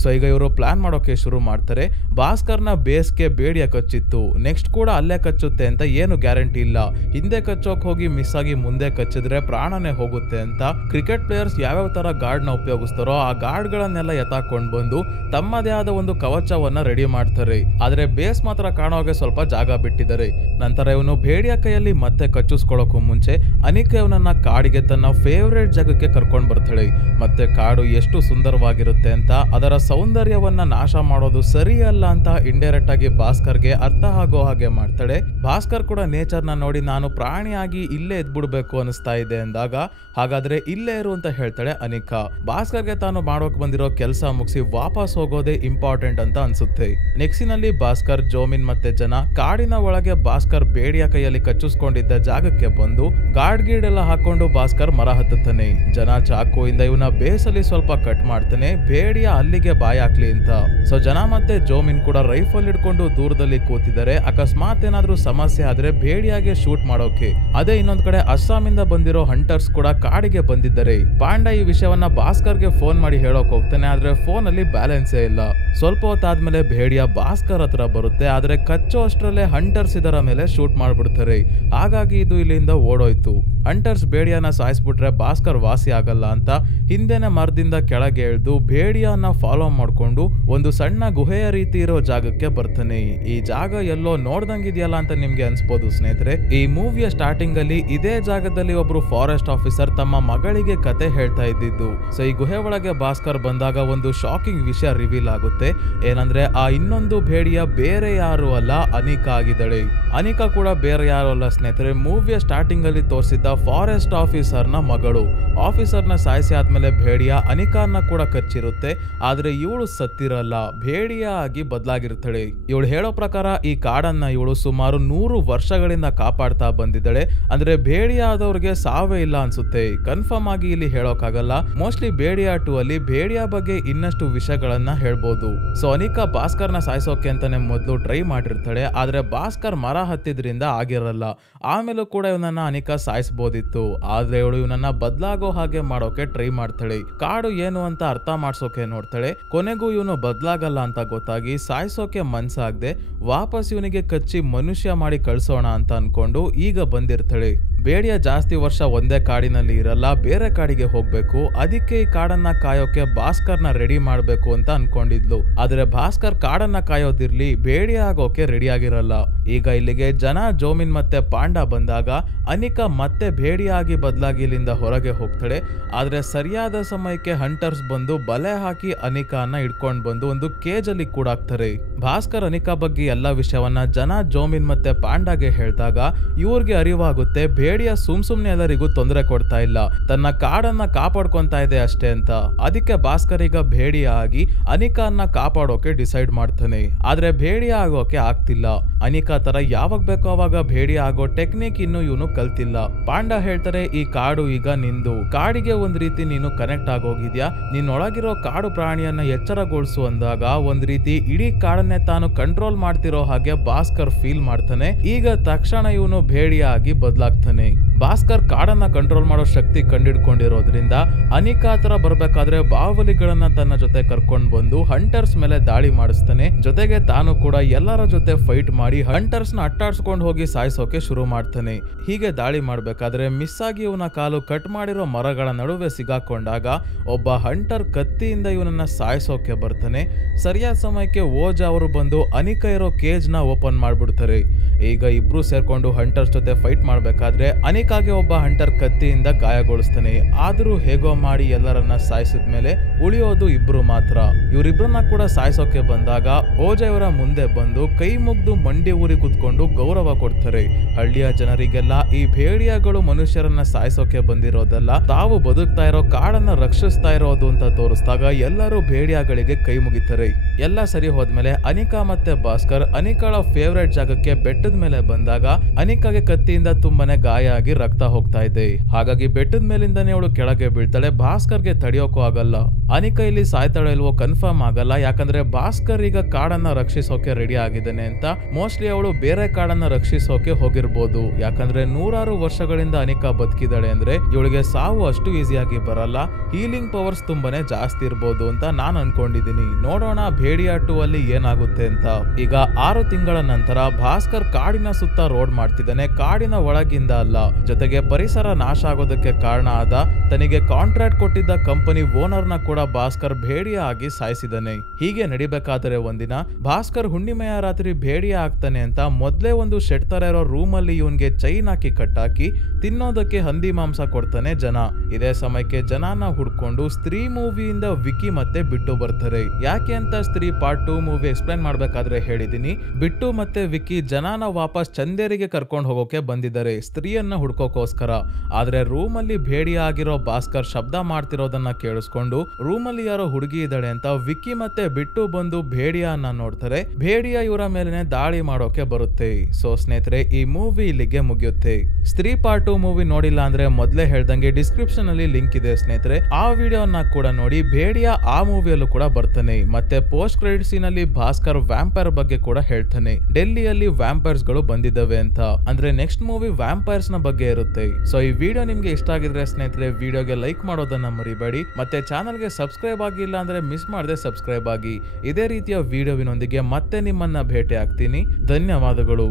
ಸೊ ಈಗ ಇವರು ಪ್ಲಾನ್ ಮಾಡೋಕೆ ಶುರು ಮಾಡ್ತಾರೆ. ಭಾಸ್ಕರ್ನ ಬೇಸ್ಗೆ ಬೇಡಿಯ ಕಚ್ಚಿತ್ತು, ನೆಕ್ಸ್ಟ್ ಕೂಡ ಅಲ್ಲೇ ಕಚ್ಚುತ್ತೆ ಅಂತ ಏನು ಗ್ಯಾರಂಟಿ ಇಲ್ಲ. ಹಿಂದೆ ಕಚ್ಚೋಕ್ ಹೋಗಿ ಮಿಸ್ ಆಗಿ ಮುಂದೆ ಕಚ್ಚಿದ್ರೆ ಪ್ರಾಣನೇ ಹೋಗುತ್ತೆ ಅಂತ ಕ್ರಿಕೆಟ್ ಪ್ಲೇಯರ್ಸ್ ಯಾವ್ಯಾವ ತರ ಗಾರ್ಡ್ ನ ಉಪಯೋಗಿಸ್ತಾರೋ ಆ ಗಾರ್ಡ್ ಗಳನ್ನೆಲ್ಲ ಎತ್ತಾಕೊಂಡ್ ಬಂದು ತಮ್ಮದೇ ಆದ ಒಂದು ಕವಚವನ್ನ ರೆಡಿ ಮಾಡ್ತಾರೆ. ಆದ್ರೆ ಬೇಸ್ ಮಾತ್ರ ಕಾಣೋಗೆ ಸ್ವಲ್ಪ ಜಾಗ ಬಿಟ್ಟಿದ್ದಾರೆ. ನಂತರ ಇವನು ಬೇಡಿಯ ಕೈಯಲ್ಲಿ ಮತ್ತೆ ಕಚ್ಚಿಸ್ಕೊಳ್ಳೋಕು ಮುಂಚೆ ಅನಿಕಾ ಇವನನ್ನ ಕಾಡಿಗೆ ತನ್ನ ಫೇವ್ರೇಟ್ ಜಾಗಕ್ಕೆ ಕರ್ಕೊಂಡ್ ಬರ್ತಾಳೆ. ಮತ್ತೆ ಕಾಡು ಎಷ್ಟು ಸುಂದರವಾಗಿರುತ್ತೆ ಅಂತ, ಅದರ ಸೌಂದರ್ಯವನ್ನ ನಾಶ ಮಾಡೋದು ಸರಿಯಲ್ಲ ಅಂತ ಇಂಡೈರೆಕ್ಟ್ ಆಗಿ ಭಾಸ್ಕರ್ಗೆ ಅರ್ಥ ಆಗೋ ಹಾಗೆ ಮಾಡ್ತಾಳೆ. ಭಾಸ್ಕರ್ ಕೂಡ ನೇಚರ್ ನ ನೋಡಿ ನಾನು ಪ್ರಾಣಿಯಾಗಿ ಇಲ್ಲೇ ಎದ್ಬಿಡ್ಬೇಕು ಅನಿಸ್ತಾ ಇದೆ ಅಂದಾಗ ಹಾಗಾದ್ರೆ ಇಲ್ಲೇ ಇರು ಅಂತ ಹೇಳ್ತಾಳೆ ಅನಿಕಾ. ಭಾಸ್ಕರ್ಗೆ ತಾನು ಮಾಡೋಕ್ ಬಂದಿರೋ ಕೆಲಸ ಮುಗಿಸಿ ವಾಪಸ್ ಹೋಗೋದೇ ಇಂಪಾರ್ಟೆಂಟ್ ಅಂತ ಅನ್ಸುತ್ತೆ. ನೆಕ್ಸ್ಟಿನಲ್ಲಿ ಭಾಸ್ಕರ್, ಜೋಮಿನ್ ಮತ್ತೆ ಜನ ಕಾಡಿನ ಒಳಗೆ ಭಾಸ್ಕರ್ ಬೇಡಿಯ ಕೈಯಲ್ಲಿ ಕಚ್ಚಿಸ್ಕೊಂಡಿದ್ದ ಜಾಗಕ್ಕೆ ಬಂದು ಗಾರ್ಡ್ ಗೀಡ್ ಎಲ್ಲ ಹಾಕೊಂಡು ಭಾಸ್ಕರ್ ಮರ ಹತ್ತುತ್ತಾನೆ. ಜನ ಚಾಕುವಿಂದ ಇವನ ಬೇಸಲ್ಲಿ ಸ್ವಲ್ಪ ಕಟ್ ಮಾಡ್ತಾನೆ, ಬೇಡಿಯ ಅಲ್ಲಿಗೆ ಬಾಯ್ ಹಾಕ್ಲಿ ಅಂತ. ಸೊ ಜನ ಮತ್ತೆ ಜೋಮಿನ್ ಕೂಡ ರೈಫಲ್ ಹಿಡ್ಕೊಂಡು ದೂರದಲ್ಲಿ ಕೂತಿದ್ದಾರೆ. ಅಕಸ್ಮಾತ್ ಏನಾದ್ರೂ ಸಮಸ್ಯೆ ಆದ್ರೆ ಬೇಡಿಯಾಗೆ ಶೂಟ್ ಮಾಡೋಕೆ. ಅದೇ ಇನ್ನೊಂದ್ ಕಡೆ ಅಸ್ಸಾಮಿಂದ ಬಂದಿರೋ ಹಂಟರ್ಸ್ ಕೂಡ ಕಾಡಿಗೆ ಬಂದಿದ್ದಾರೆ. ಪಾಂಡ ಈ ವಿಷಯವನ್ನ ಭಾಸ್ಕರ್ಗೆ ಫೋನ್ ಮಾಡಿ ಹೇಳೋಕ್ ಹೋಗ್ತಾನೆ. ಆದ್ರೆ ಫೋನ್ ಅಲ್ಲಿ ಬ್ಯಾಲೆನ್ಸೇ ಇಲ್ಲ. ಸ್ವಲ್ಪ ಹೊತ್ತಾದ್ಮೇಲೆ ಬೇಡಿಯ ಭಾಸ್ಕರ್ ಹತ್ರ ಬರುತ್ತೆ. ಆದ್ರೆ ಕಚ್ಚೋ ಅಷ್ಟ್ರಲ್ಲೇ ಹಂಟರ್ಸ್ ಇದರ ಮೇಲೆ ಶೂಟ್ ಮಾಡ್ಬಿಡ್ತಾರೆ. ಹಾಗಾಗಿ ಇದು ಇಲ್ಲಿಂದ ಓಡೋಯ್ತು. ಹಂಟರ್ಸ್ ಬೇಡಿಯನ್ನ ಸಾಯಿಸ್ಬಿಟ್ರೆ ಭಾಸ್ಕರ್ ವಾಸಿ ಆಗಲ್ಲ ಅಂತ ಹಿಂದೆನೆ ಮರದಿಂದ ಕೆಳಗೆ ಇಳಿದು ಬೇಡಿಯನ್ನ ಫಾಲೋ ಮಾಡ್ಕೊಂಡು ಒಂದು ಸಣ್ಣ ಗುಹೆಯ ರೀತಿ ಇರೋ ಜಾಗಕ್ಕೆ ಬರ್ತಾನೆ. ಈ ಜಾಗ ಎಲ್ಲೋ ನೋಡ್ದಂಗಿದೆಯಲ್ಲ ಅಂತ ನಿಮ್ಗೆ ಅನ್ಸ್ಬೋದು ಸ್ನೇಹಿತರೆ. ಈ ಮೂವಿಯ ಸ್ಟಾರ್ಟಿಂಗ್ ಅಲ್ಲಿ ಇದೇ ಜಾಗದಲ್ಲಿ ಒಬ್ರು ಫಾರೆಸ್ಟ್ ಆಫೀಸರ್ ತಮ್ಮ ಮಗಳಿಗೆ ಕತೆ ಹೇಳ್ತಾ ಇದ್ದಿದ್ದು. ಸೊ ಈ ಗುಹೆ ಒಳಗೆ ಭಾಸ್ಕರ್ ಬಂದಾಗ ಒಂದು ಶಾಕಿಂಗ್ ವಿಷಯ ರಿವೀಲ್ ಆಗುತ್ತೆ. ಏನಂದ್ರೆ ಆ ಇನ್ನೊಂದು ಬೇಡಿಯ ಬೇರೆ ಯಾರು ಅಲ್ಲ, ಅನಿಕಾ ಆಗಿದ್ದಾಳೆ. ಅನಿಕಾ ಕೂಡ ಬೇರೆ ಯಾರು ಅಲ್ಲ ಸ್ನೇಹಿತರೆ, ಮೂವಿಯ ಸ್ಟಾರ್ಟಿಂಗ್ ಅಲ್ಲಿ ತೋರಿಸಿದ್ದ ಫಾರೆಸ್ಟ್ ಆಫೀಸರ್ ನ ಮಗಳು. ಆಫೀಸರ್ ನ ಸಾಯಿಸಿ ಆದ್ಮೇಲೆ ಬೇಡಿಯ ಅನಿಕಾನ್ನ ಕೂಡ ಕಚ್ಚಿರುತ್ತೆ. ಆದ್ರೆ ಇವಳು ಸತ್ತಿರಲ್ಲ, ಬೇಡಿಯ ಆಗಿ ಬದಲಾಗಿರ್ತಾಳೆ. ಇವಳು ಹೇಳೋ ಪ್ರಕಾರ ಈ ಕಾಡನ್ನ ಇವಳು ಸುಮಾರು 100 ವರ್ಷಗಳಿಂದ ಕಾಪಾಡ್ತಾ ಬಂದಿದ್ದಾಳೆ. ಅಂದ್ರೆ ಬೇಡಿಯ ಆದವ್ರಿಗೆ ಸಾವೇ ಇಲ್ಲ ಅನ್ಸುತ್ತೆ. ಕನ್ಫರ್ಮ್ ಆಗಿ ಇಲ್ಲಿ ಹೇಳೋಕ್ಕಾಗಲ್ಲ. ಮೋಸ್ಟ್ಲಿ ಬೇಡಿಯ 2 ಅಲ್ಲಿ ಬೇಡಿಯ ಬಗ್ಗೆ ಇನ್ನಷ್ಟು ವಿಷಯಗಳನ್ನ ಹೇಳ್ಬೋದು. ಸೊ ಅನಿಕಾ ಭಾಸ್ಕರ್ನ ಸಾಯಿಸೋಕೆ ಅಂತಾನೆ ಮೊದಲು ಟ್ರೈ ಮಾಡಿರ್ತಾಳೆ. ಆದ್ರೆ ಭಾಸ್ಕರ್ ಮರ ಹತ್ತಿದ್ರಿಂದ ಆಗಿರಲ್ಲ. ಆಮೇಲೂ ಕೂಡ ಇವನನ್ನ ಅನಿಕಾ ಸಾಯಿಸಬಹುದಿತ್ತು. ಆದ್ರೆ ಇವಳು ಇವನನ್ನ ಬದಲಾಗೋ ಹಾಗೆ ಮಾಡೋಕೆ ಟ್ರೈ ಮಾಡ್ತಾಳೆ. ಕಾಡು ಏನು ಅಂತ ಅರ್ಥ ಮಾಡ್ಸೋಕೆ ನೋಡ್ತಾಳೆ. ಕೊನೆಗೂ ಇವನು ಬದಲಾಗಲ್ಲ ಅಂತ ಗೊತ್ತಾಗಿ ಸಾಯಿಸೋಕೆ ಮನ್ಸಾಗದೆ ವಾಪಸ್ ಇವನಿಗೆ ಕಚ್ಚಿ ಮನುಷ್ಯ ಮಾಡಿ ಕಳ್ಸೋಣ ಅಂತ ಅನ್ಕೊಂಡು ಈಗ ಬಂದಿರ್ತಾಳೆ. ಬೇಡಿಯ ಜಾಸ್ತಿ ವರ್ಷ ಒಂದೇ ಕಾಡಿನಲ್ಲಿ ಇರಲ್ಲ, ಬೇರೆ ಕಾಡಿಗೆ ಹೋಗ್ಬೇಕು. ಅದಕ್ಕೆ ಈ ಕಾಡನ್ನ ಕಾಯೋಕೆ ಭಾಸ್ಕರ್ನ ರೆಡಿ ಮಾಡ್ಬೇಕು ಅಂತ ಅನ್ಕೊಂಡಿದ್ಲು. ಆದ್ರೆ ಭಾಸ್ಕರ್ ಕಾಡನ್ನ ಕಾಯೋದಿರ್ಲಿ, ಬೇಡಿ ಆಗೋಕೆ ರೆಡಿ ಆಗಿರಲ್ಲ. ಈಗ ಇಲ್ಲಿಗೆ ಜನ, ಜೋಮಿನ್ ಮತ್ತೆ ಪಾಂಡ ಬಂದಾಗ ಅನಿಕಾ ಮತ್ತೆ ಬೇಡಿಯಾಗಿ ಬದಲಾಗಿ ಇಲ್ಲಿಂದ ಹೊರಗೆ ಹೋಗ್ತಾಳೆ. ಆದ್ರೆ ಸರಿಯಾದ ಸಮಯಕ್ಕೆ ಹಂಟರ್ಸ್ ಬಂದು ಬಲೆ ಹಾಕಿ ಅನಿಕಾನ ಹಿಡ್ಕೊಂಡ್ ಬಂದು ಒಂದು ಕೇಜ್ ಅಲ್ಲಿ ಕೂಡಾಕ್ತಾರೆ. ಭಾಸ್ಕರ್ ಅನಿಕಾ ಬಗ್ಗೆ ಎಲ್ಲ ವಿಷಯವನ್ನ ಜನ, ಜೋಮಿನ್ ಮತ್ತೆ ಪಾಂಡಾಗೆ ಹೇಳಿದಾಗ ಇವ್ರಿಗೆ ಅರಿವಾಗುತ್ತೆ ಬೇಡಿಯ ಸುಮ್ನೆ ಎಲ್ಲರಿಗೂ ತೊಂದರೆ ಕೊಡ್ತಾ ಇಲ್ಲ, ತನ್ನ ಕಾಡನ್ನ ಕಾಪಾಡ್ಕೊಂತಾ ಇದೆ ಅಷ್ಟೇ ಅಂತ. ಅದಕ್ಕೆ ಭಾಸ್ಕರ್ ಈಗ ಬೇಡಿಯ ಆಗಿ ಅನಿಕಾನ್ನ ಕಾಪಾಡೋಕೆ ಡಿಸೈಡ್ ಮಾಡ್ತಾನೆ. ಆದ್ರೆ ಬೇಡಿಯ ಆಗೋಕೆ ಆಗ್ತಿಲ್ಲ. ಅನಿಕಾ ತರ ಯಾವಾಗ ಬೇಕೋ ಅವಾಗ ಬೇಡಿಯ ಆಗೋ ಟೆಕ್ನಿಕ್ ಇನ್ನು ಇವನು ಕಲ್ತಿಲ್ಲ. ಪಾಂಡ ಹೇಳ್ತಾರೆ, ಈ ಕಾಡು ಈಗ ನಿಂದು, ಕಾಡಿಗೆ ಒಂದ್ ರೀತಿ ನೀನು ಕನೆಕ್ಟ್ ಆಗೋಗಿದ್ಯಾ, ನಿನ್ನೊಳಗಿರೋ ಕಾಡು ಪ್ರಾಣಿಯನ್ನ ಎಚ್ಚರಗೊಳಿಸು ಅಂದಾಗ ಒಂದ್ ರೀತಿ ಇಡೀ ಕಾಡನ್ನೇ ತಾನು ಕಂಟ್ರೋಲ್ ಮಾಡ್ತಿರೋ ಹಾಗೆ ಭಾಸ್ಕರ್ ಫೀಲ್ ಮಾಡ್ತಾನೆ. ಈಗ ತಕ್ಷಣ ಇವನು ಬೇಡಿಯ ಆಗಿ ಬದಲಾಗ್ತಾನೆ. ಭಾಸ್ಕರ್ ಕಾಡನ್ನ ಕಂಟ್ರೋಲ್ ಮಾಡೋ ಶಕ್ತಿ ಕಂಡಿಡ್ಕೊಂಡಿರೋದ್ರಿಂದ ಅನಿಕಾ ತರ ಬರ್ಬೇಕಾದ್ರೆ ಬಾಹುಬಲಿಗಳನ್ನ ತನ್ನ ಜೊತೆ ಕರ್ಕೊಂಡ್ ಬಂದು ಹಂಟರ್ಸ್ ಮೇಲೆ ದಾಳಿ ಮಾಡಿಸ್ತಾನೆ. ಜೊತೆಗೆ ತಾನು ಕೂಡ ಎಲ್ಲರ ಜೊತೆ ಫೈಟ್ ಮಾಡಿ ಹಂಟರ್ಸ್ ನ ಅಟ್ಟಾಡ್ಸ್ಕೊಂಡು ಹೋಗಿ ಸಾಯಿಸೋಕೆ ಶುರು ಮಾಡ್ತಾನೆ. ಹೀಗೆ ದಾಳಿ ಮಾಡ್ಬೇಕಾದ್ರೆ ಮಿಸ್ ಆಗಿ ಇವನ ಕಾಲು ಕಟ್ ಮಾಡಿರೋ ಮರಗಳ ನಡುವೆ ಸಿಗಾಕೊಂಡಾಗ ಒಬ್ಬ ಹಂಟರ್ ಕತ್ತಿಯಿಂದ ಇವನನ್ನ ಸಾಯಿಸೋಕೆ ಬರ್ತಾನೆ. ಸರಿಯಾದ ಸಮಯಕ್ಕೆ ಓಜಾ ಅವರು ಬಂದು ಅನಿಕಾ ಇರೋ ಕೇಜ್ ನ ಓಪನ್ ಮಾಡ್ಬಿಡ್ತಾರೆ. ಈಗ ಇಬ್ರು ಸೇರ್ಕೊಂಡು ಹಂಟರ್ಸ್ ಜೊತೆ ಫೈಟ್ ಮಾಡ್ಬೇಕಾದ್ರೆ ಅನಿಕಾಗೆ ಒಬ್ಬ ಹಂಟರ್ ಕತ್ತಿಯಿಂದ ಗಾಯಗೊಳಿಸ್ತಾನೆ. ಆದ್ರೂ ಹೇಗೋ ಮಾಡಿ ಎಲ್ಲರನ್ನ ಸಾಯಿಸಿದ್ಮೇಲೆ ಉಳಿಯೋದು ಇಬ್ರು ಮಾತ್ರ. ಇವರಿಬ್ರನ್ನ ಕೂಡ ಸಾಯಿಸೋಕೆ ಬಂದಾಗ ಓಜಾ ಇವರ ಮುಂದೆ ಬಂದು ಕೈ ಮುಗ್ದು ಮಂಡಿ ಊರಿ ಕುತ್ಕೊಂಡು ಗೌರವ ಕೊಡ್ತಾರೆ. ಹಳ್ಳಿಯ ಜನರಿಗೆಲ್ಲ ಈ ಭೇಡಿಯಾಗಳು ಮನುಷ್ಯರನ್ನ ಸಾಯಿಸೋಕೆ ಬಂದಿರೋದಲ್ಲ, ತಾವು ಬದುಕ್ತಾ ಇರೋ ಕಾಡನ್ನ ರಕ್ಷಿಸ್ತಾ ಇರೋದು ಅಂತ ತೋರಿಸಿದಾಗ ಎಲ್ಲರೂ ಭೇಡಿಯಾಗಳಿಗೆ ಕೈ ಮುಗಿತಾರೆ. ಎಲ್ಲ ಸರಿ ಹೋದ್ಮೇಲೆ ಅನಿಕಾ ಮತ್ತೆ ಭಾಸ್ಕರ್ ಅನಿಕಾಳ ಫೇವ್ರೇಟ್ ಜಾಗಕ್ಕೆ ಬೆಟ್ಟದ ಮೇಲೆ ಬಂದಾಗ ಅನಿಕಾಗೆ ಕತ್ತಿಯಿಂದ ತುಂಬಾನೇ ಗಾಯ ಆಗಿ ರಕ್ತ ಹೋಗ್ತಾ ಇದೆ. ಹಾಗಾಗಿ ಬೆಟ್ಟದ ಮೇಲಿಂದಾನೇ ಅವಳು ಕೆಳಗೆ ಬೀಳ್ತಾಳೆ. ಭಾಸ್ಕರ್ಗೆ ತಡೆಯೋಕೂ ಆಗಲ್ಲ. ಅನಿಕಾ ಇಲ್ಲಿ ಸಾಯ್ತಾಳೆ ಇಲ್ವೋ ಕನ್ಫರ್ಮ್ ಆಗಲ್ಲ, ಯಾಕಂದ್ರೆ ಭಾಸ್ಕರ್ ಈಗ ಕಾಡನ್ನ ರಕ್ಷಿಸೋಕೆ ರೆಡಿ ಆಗಿದ್ದಾನೆ ಅಂತ. ಮೋಸ್ಟ್ಲಿ ಅವಳು ಬೇರೆ ಕಾಡನ್ನ ರಕ್ಷಿಸೋಕೆ ಹೋಗಿರ್ಬೋದು, ಯಾಕಂದ್ರೆ ನೂರಾರು ವರ್ಷಗಳಿಂದ ಅನಿಕಾ ಬದುಕಿದಾಳೆ ಅಂದ್ರೆ ಇವಳಿಗೆ ಸಾವು ಅಷ್ಟು ಈಸಿಯಾಗಿ ಬರಲ್ಲ. ಹೀಲಿಂಗ್ ಪವರ್ಸ್ ತುಂಬಾನೇ ಜಾಸ್ತಿ ಇರ್ಬೋದು ಅಂತ ನಾನು ಅನ್ಕೊಂಡಿದೀನಿ. ನೋಡೋಣ ಬೇಡಿಯಾ 2 ಅಲ್ಲಿ ಏನಾಗುತ್ತೆ ಅಂತ. ಈಗ 6 ತಿಂಗಳ ನಂತರ ಭಾಸ್ಕರ್ ಕಾಡಿನ ಸುತ್ತ ರೋಡ್ ಮಾಡ್ತಿದ್ದಾನೆ. ಕಾಡಿನ ಒಳಗಿಂದ ಅಲ್ಲ, ಜೊತೆಗೆ ಪರಿಸರ ನಾಶ ಆಗೋದಕ್ಕೆ ಕಾರಣ ಆದ ತನಗೆ ಕಾಂಟ್ರಾಕ್ಟ್ ಕೊಟ್ಟಿದ್ದ ಕಂಪನಿ ಓನರ್ನ ಕೂಡ ಭಾಸ್ಕರ್ ಬೇಡಿಯಾ ಆಗಿ ಸಾಯಿಸಿದಾನೆ. ಹೀಗೆ ನಡಿಬೇಕಾದರೆ ಒಂದಿನ ಭಾಸ್ಕರ್ ಹುಣ್ಣಿಮೆಯ ರಾತ್ರಿ ಬೇಡಿಯಾ ಆಗ್ತಾನೆ ಅಂತ ಮೊದ್ಲೇ ಒಂದು ಶೆಡ್ ತರ ಇರೋ ರೂಮ್ ಅಲ್ಲಿ ಇವನ್ಗೆ ಚೈನ್ ಹಾಕಿ ಕಟ್ಟಾಕಿ ತಿನ್ನೋದಕ್ಕೆ ಹಂದಿ ಮಾಂಸ ಕೊಡ್ತಾನೆ ಜನ. ಇದೇ ಸಮಯಕ್ಕೆ ಜನನ ಹುಡ್ಕೊಂಡು ಸ್ತ್ರೀ ಮೂವಿಯಿಂದ ವಿಕಿ ಮತ್ತೆ ಬಿಟ್ಟು ಬರ್ತಾರೆ. ಯಾಕೆ ಅಂತ ಸ್ತ್ರೀ ಪಾರ್ಟ್ 2 ಮೂವಿ ಎಕ್ಸ್ಪ್ಲೈನ್ ಮಾಡ್ಬೇಕಾದ್ರೆ ಹೇಳಿದೀನಿ. ಬಿಟ್ಟು ಮತ್ತೆ ವಿಕಿ ಜನನ ವಾಪಸ್ ಚಂದೇರಿಗೆ ಕರ್ಕೊಂಡು ಹೋಗೋಕೆ ಬಂದಿದ್ದಾರೆ, ಸ್ತ್ರೀಯನ್ನ ಹುಡ್ಕೋಕೋಸ್ಕರ. ಆದ್ರೆ ರೂಮ್ ಅಲ್ಲಿ ಬೇಡಿಯಾ ಆಗಿರೋ ಭಾಸ್ಕರ್ ಶಬ್ದ ಮಾಡ್ತಿರೋದನ್ನ ಕೇಳಿಸ್ಕೊಂಡು ರೂಮ್ ಅಲ್ಲಿ ಯಾರೋ ಹುಡುಗಿ ಇದ್ದಾಳೆ ಅಂತ ವಿಕಿ ಮತ್ತೆ ಬಿಟ್ಟು ಬಂದು ಬೇಡಿಯಾನ ನೋಡ್ತಾರೆ. ಬೇಡಿಯಾ ಇವರ ಮೇಲೆನೆ ದಾಳಿ ಮಾಡೋಕೆ ಬರುತ್ತೆ. ಸೊ ಸ್ನೇಹಿತರೆ, ಈ ಮೂವಿ ಇಲ್ಲಿಗೆ ಮುಗಿಯುತ್ತೆ. ಸ್ತ್ರೀ ಪಾರ್ಟ್ 2 ಮೂವಿ ನೋಡಿಲ್ಲ ಅಂದ್ರೆ ಮೊದ್ಲೇ ಹೇಳ್ದಂಗೆ ಡಿಸ್ಕ್ರಿಪ್ಷನ್ ಅಲ್ಲಿ ಲಿಂಕ್ ಇದೆ ಸ್ನೇಹಿತರೆ, ಆ ವಿಡಿಯೋನ ಕೂಡ ನೋಡಿ. ಬೇಡಿಯಾ ಆ ಮೂವಿಯಲ್ಲೂ ಕೂಡ ಬರ್ತಾನೆ. ಮತ್ತೆ ಪೋಸ್ಟ್ ಕ್ರೆಡಿಟ್ ಸೀನ್ ಅಲ್ಲಿ ಭಾಸ್ಕರ್ ವ್ಯಾಂಪೈರ್ ಬಗ್ಗೆ ಕೂಡ ಹೇಳ್ತಾನೆ. ಡೆಲ್ಲಿಯಲ್ಲಿ ವ್ಯಾಂಪೈರ್ಸ್ ಗಳು ಬಂದಿದ್ದಾವೆ ಅಂತ, ಅಂದ್ರೆ ನೆಕ್ಸ್ಟ್ ಮೂವಿ ವ್ಯಾಂಪೈರ್ಸ್ ನ ಬಗ್ಗೆ ಇರುತ್ತೆ. ಸೊ ಈ ವಿಡಿಯೋ ನಿಮ್ಗೆ ಇಷ್ಟ ಆಗಿದ್ರೆ ಸ್ನೇಹಿತರೆ ವಿಡಿಯೋಗೆ ಲೈಕ್ ಮಾಡೋದನ್ನ ಮರಿಬೇಡಿ. ಮತ್ತೆ ಚಾನಲ್ಗೆ ಸಬ್ಸ್ಕ್ರೈಬ್ ಆಗಿಲ್ಲ ಅಂದ್ರೆ ಮಿಸ್ ಮಾಡದೆ ಸಬ್ಸ್ಕ್ರೈಬ್ ಆಗಿ. ಇದೇ ರೀತಿಯ ವಿಡಿಯೋವಿನೊಂದಿಗೆ ಮತ್ತೆ ನಿಮ್ಮನ್ನ ಭೇಟಿ ಆಗ್ತೀನಿ. ಧನ್ಯವಾದಗಳು.